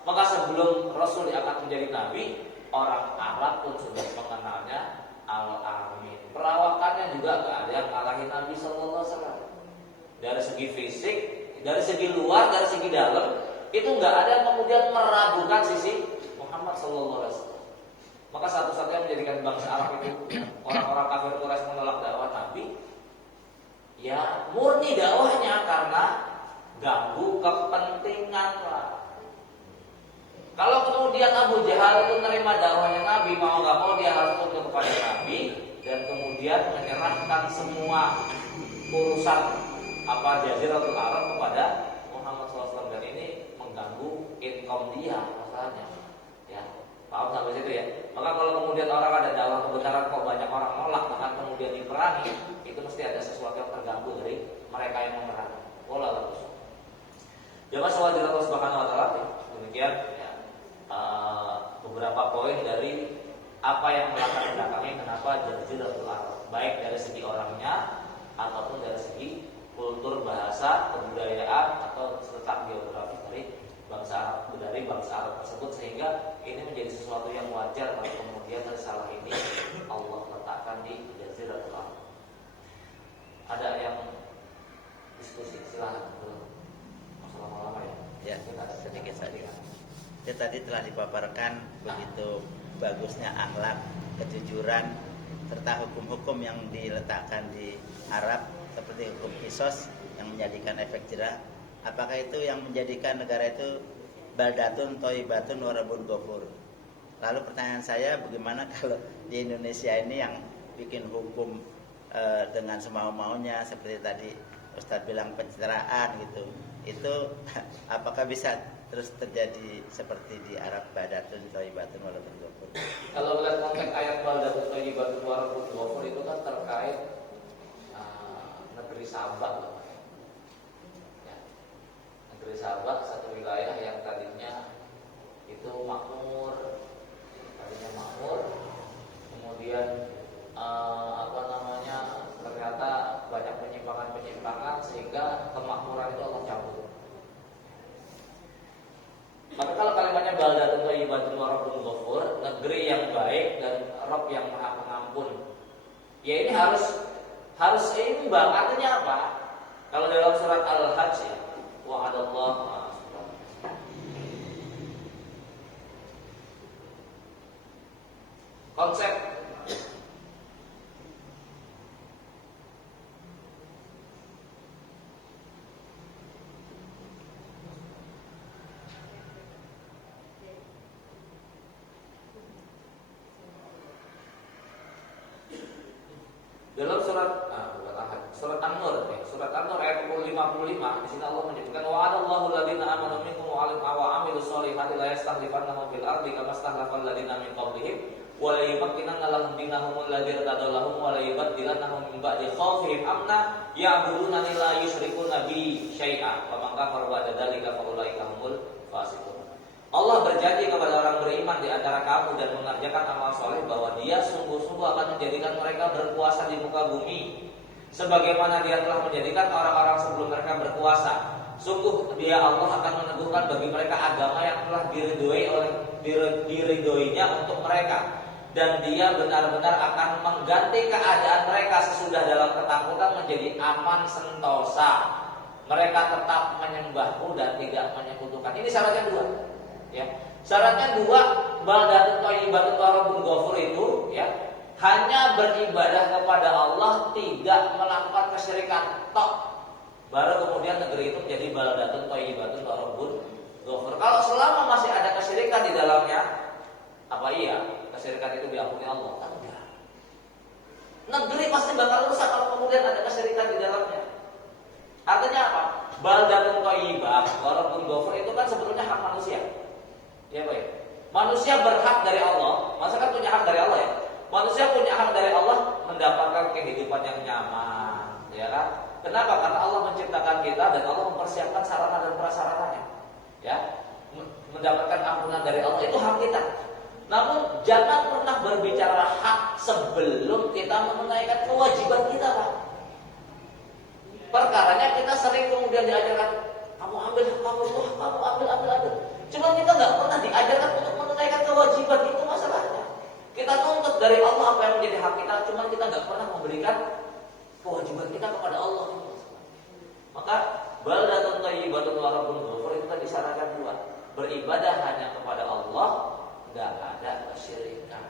Maka sebelum Rasul akan menjadi nabi, orang Arab pun sudah mengenalnya Al-Amin. Perawakannya juga nggak ada yang kalahin Nabi sallallahu alaihi wasallam. Dari segi fisik, dari segi luar, dari segi dalam, itu nggak ada yang kemudian meragukan sisi Muhammad sallallahu alaihi wasallam. Maka satu-satunya menjadikan bangsa Arab itu orang-orang kafir Quraisy menolak dakwah Nabi, ya murni dakwahnya karena ganggu kepentingan lah. Kalau kemudian Abu Jahal itu menerima dakwahnya Nabi, mau nggak mau dia harus tunduk kepada Nabi dan kemudian menyerahkan semua urusan Jaziratul Arab kepada Muhammad SAW, dan ini mengganggu income dia masalahnya. Ya, paham sampai situ ya. Maka kalau kemudian orang ada dakwah kebenaran kok banyak orang nolak, bahkan kemudian diperangi, itu mesti ada sesuatu yang terganggu dari mereka yang memerangi. Wallahu a'lam. Jamaah sholat di Allah Subhanahu wa taala. Demikian ya, beberapa poin dari apa yang melatar belakangi kenapa Jaziratul Arab, baik dari segi orangnya ataupun dari segi kultur, bahasa, kebudayaan atau letak geografis dari bangsa Arab tersebut, sehingga ini menjadi sesuatu yang wajar kalau kemudian risalah ini Allah letakkan di Jaziratul Arab. Ada yang diskusi, silahkan. Masalah ya. Ya, sedikit saja. Ya, tadi telah dipaparkan begitu bagusnya akhlak, kejujuran, serta hukum-hukum yang diletakkan di Arab seperti hukum kisos yang menjadikan efek jerah. Apakah itu yang menjadikan negara itu baldatun thayyibatun wa rabbun ghafur? Lalu pertanyaan saya, bagaimana kalau di Indonesia ini yang bikin hukum dengan semau-maunya seperti tadi Ustadz bilang pencitraan gitu, itu apakah bisa terus terjadi seperti di Arab, baldatun thayyibatun wa rabbun ghafur? Kalau lihat konteks ayat baldatun thayyibatun wa rabbun ghafur itu kan terkait negeri Sabak, ya. Negeri Sabak satu wilayah yang tadinya itu makmur, kemudian ternyata banyak penyimpangan sehingga kemakmuran itu Allah cabut. Maka kalau kalimatnya baldatun thayyibatun wa rabbun ghafur, negeri yang baik dan Rabb yang Maha Pengampun, ya ini harus seimbang. Artinya apa? Kalau dalam surat Al-Hajj, wa'adallahu konsep dalam surat An-Nur, surat An-Nur ayat 55, di sini Allah menyebutkan wa'adallahu alladziina aamanu minkum wa 'amilus shalihati la yastakhlifannahum fil ardi kama stakhlafal ladziina min qablihim wa la yumakkinanna lahum dinahum alladzi irtadaa lahum wa la yubaddilannahum min ba'di khaufihim amna ya'budunani la yusyrikuuna bi syai'a wa man kafara ba'da dzalika fa ulaika humul fasiqun. Allah berjanji kepada orang beriman di antara kamu dan mengerjakan amal soleh bahwa Dia sungguh-sungguh akan menjadikan mereka berkuasa di muka bumi, sebagaimana Dia telah menjadikan orang-orang sebelum mereka berkuasa. Sungguh Dia Allah akan meneguhkan bagi mereka agama yang telah diridhoinya untuk mereka, dan Dia benar-benar akan mengganti keadaan mereka sesudah dalam ketakutan menjadi aman sentosa. Mereka tetap menyembahku dan tidak menyekutukan. Ini syaratnya dua. Ya, syaratnya dua, baldatun thayyibatun wa rabbun ghafur itu ya hanya beribadah kepada Allah, tidak melakukan kesyirikan tok. Baru kemudian negeri itu menjadi baldatun thayyibatun wa rabbun ghafur. Kalau selama masih ada kesyirikan di dalamnya, apa iya kesyirikan itu diampuni Allah? Enggak. Negeri pasti bakal rusak kalau kemudian ada kesyirikan di dalamnya. Artinya apa? Baldatun thayyibah wa rabbun ghafur itu kan sebetulnya hak manusia. Ya baik. Manusia berhak dari Allah. Manusia kan punya hak dari Allah ya. Manusia punya hak dari Allah mendapatkan kehidupan yang nyaman, ya kan? Kenapa? Karena Allah menciptakan kita dan Allah mempersiapkan sarana dan prasarananya. Ya, mendapatkan ampunan dari Allah itu hak kita. Namun jangan pernah berbicara hak sebelum kita menunaikan kewajiban kita, Pak. Perkaranya kita sering kemudian diajarkan, kamu ambil hak kamu itu, hak kamu ambil. Cuma kita nggak pernah diajarkan untuk menunaikan kewajiban, itu masalahnya. Kita tuntut dari Allah apa yang menjadi hak kita, cuma kita nggak pernah memberikan kewajiban kita kepada Allah. Maka baldatun thayyibatun wa rabbun ghafur itu tadi syaratnya dua. Beribadah hanya kepada Allah, nggak ada kesyirikan.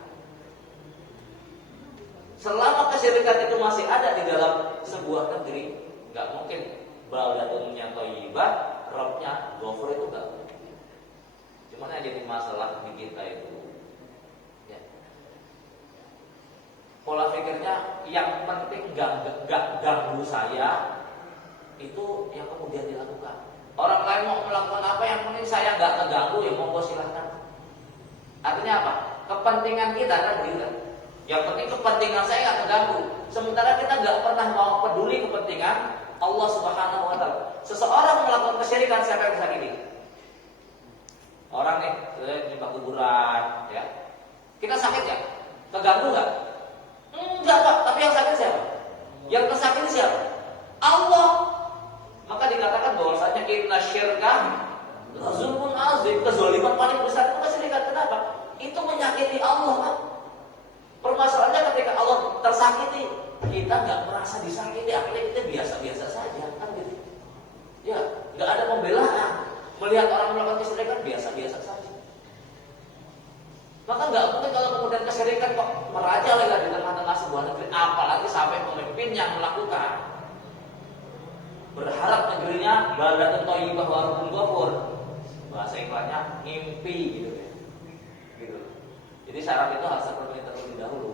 Selama kesyirikan itu masih ada di dalam sebuah negeri, nggak mungkin baldatunnya thayyibah, Rabbnya ghafur itu nggak mungkin. Cuman yang jadi masalah di kita itu, ya, pola pikirnya yang penting gak ganggu saya, itu yang kemudian dilakukan. Orang lain mau melakukan apa, yang penting saya gak terganggu, ya monggo silahkan. Artinya apa? Kepentingan kita kan begitu. Yang penting kepentingan saya gak terganggu. Sementara kita gak pernah mau peduli kepentingan Allah Subhanahu wa Ta'ala. Seseorang melakukan kesyirikan, siapa yang disakiti? Orang nih, nyembah kuburan, ya. Kita sakit ya? Terganggu nggak? Enggak, Pak. Tapi yang sakit siapa? Yang tersakiti siapa? Allah. Maka dikatakan bahwasanya inna syirka la zulmun azim. Kezaliman paling besar itu kesyirikan. Kenapa? Itu menyakiti Allah, Pak. Permasalahannya ketika Allah tersakiti, kita nggak merasa disakiti, akhirnya kita biasa-biasa saja, kan gitu. Ya, nggak ada pembelaan. Melihat orang melakukan kesyirikan biasa-biasa saja. Maka nggak mungkin kalau kemudian kesyirikan kok merajalela di tengah-tengah sebuah negeri, apalagi sampai pemimpin yang melakukan. Berharap negerinya baldatun thayyibah wa rabbun ghafur. Bahasa iklannya ngimpi gitu ya. Gitu. Jadi syarat itu harus terpenuhi terlebih dahulu.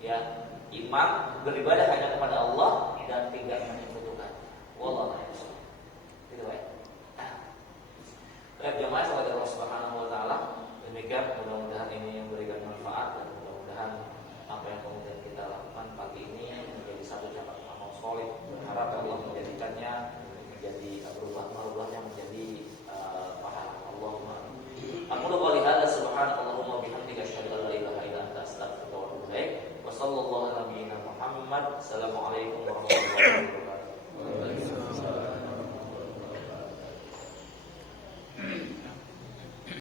Ya, iman beribadah hanya kepada Allah dan tidak menyekutukan. Wallahu a'lam. Gitu ya. Baik jemaah sahabat Allah Subhanahu wa Ta'ala, demikian mudah-mudahan ini yang memberikan manfaat dan mudah-mudahan apa yang kemudian kita lakukan pagi ini menjadi satu cabang amal soleh. Berharap Allah menjadikannya menjadi berubah-ubahnya menjadi pahala. Allahumma amin. Aku qouli hadza subhanakallahumma wa bihamdika asyhadu an la ilaha illa anta astaghfiruka wa atubu ilaik. Wa sallallahu ala nabiyyina Muhammad. Assalamualaikum warahmatullahi wabarakatuh.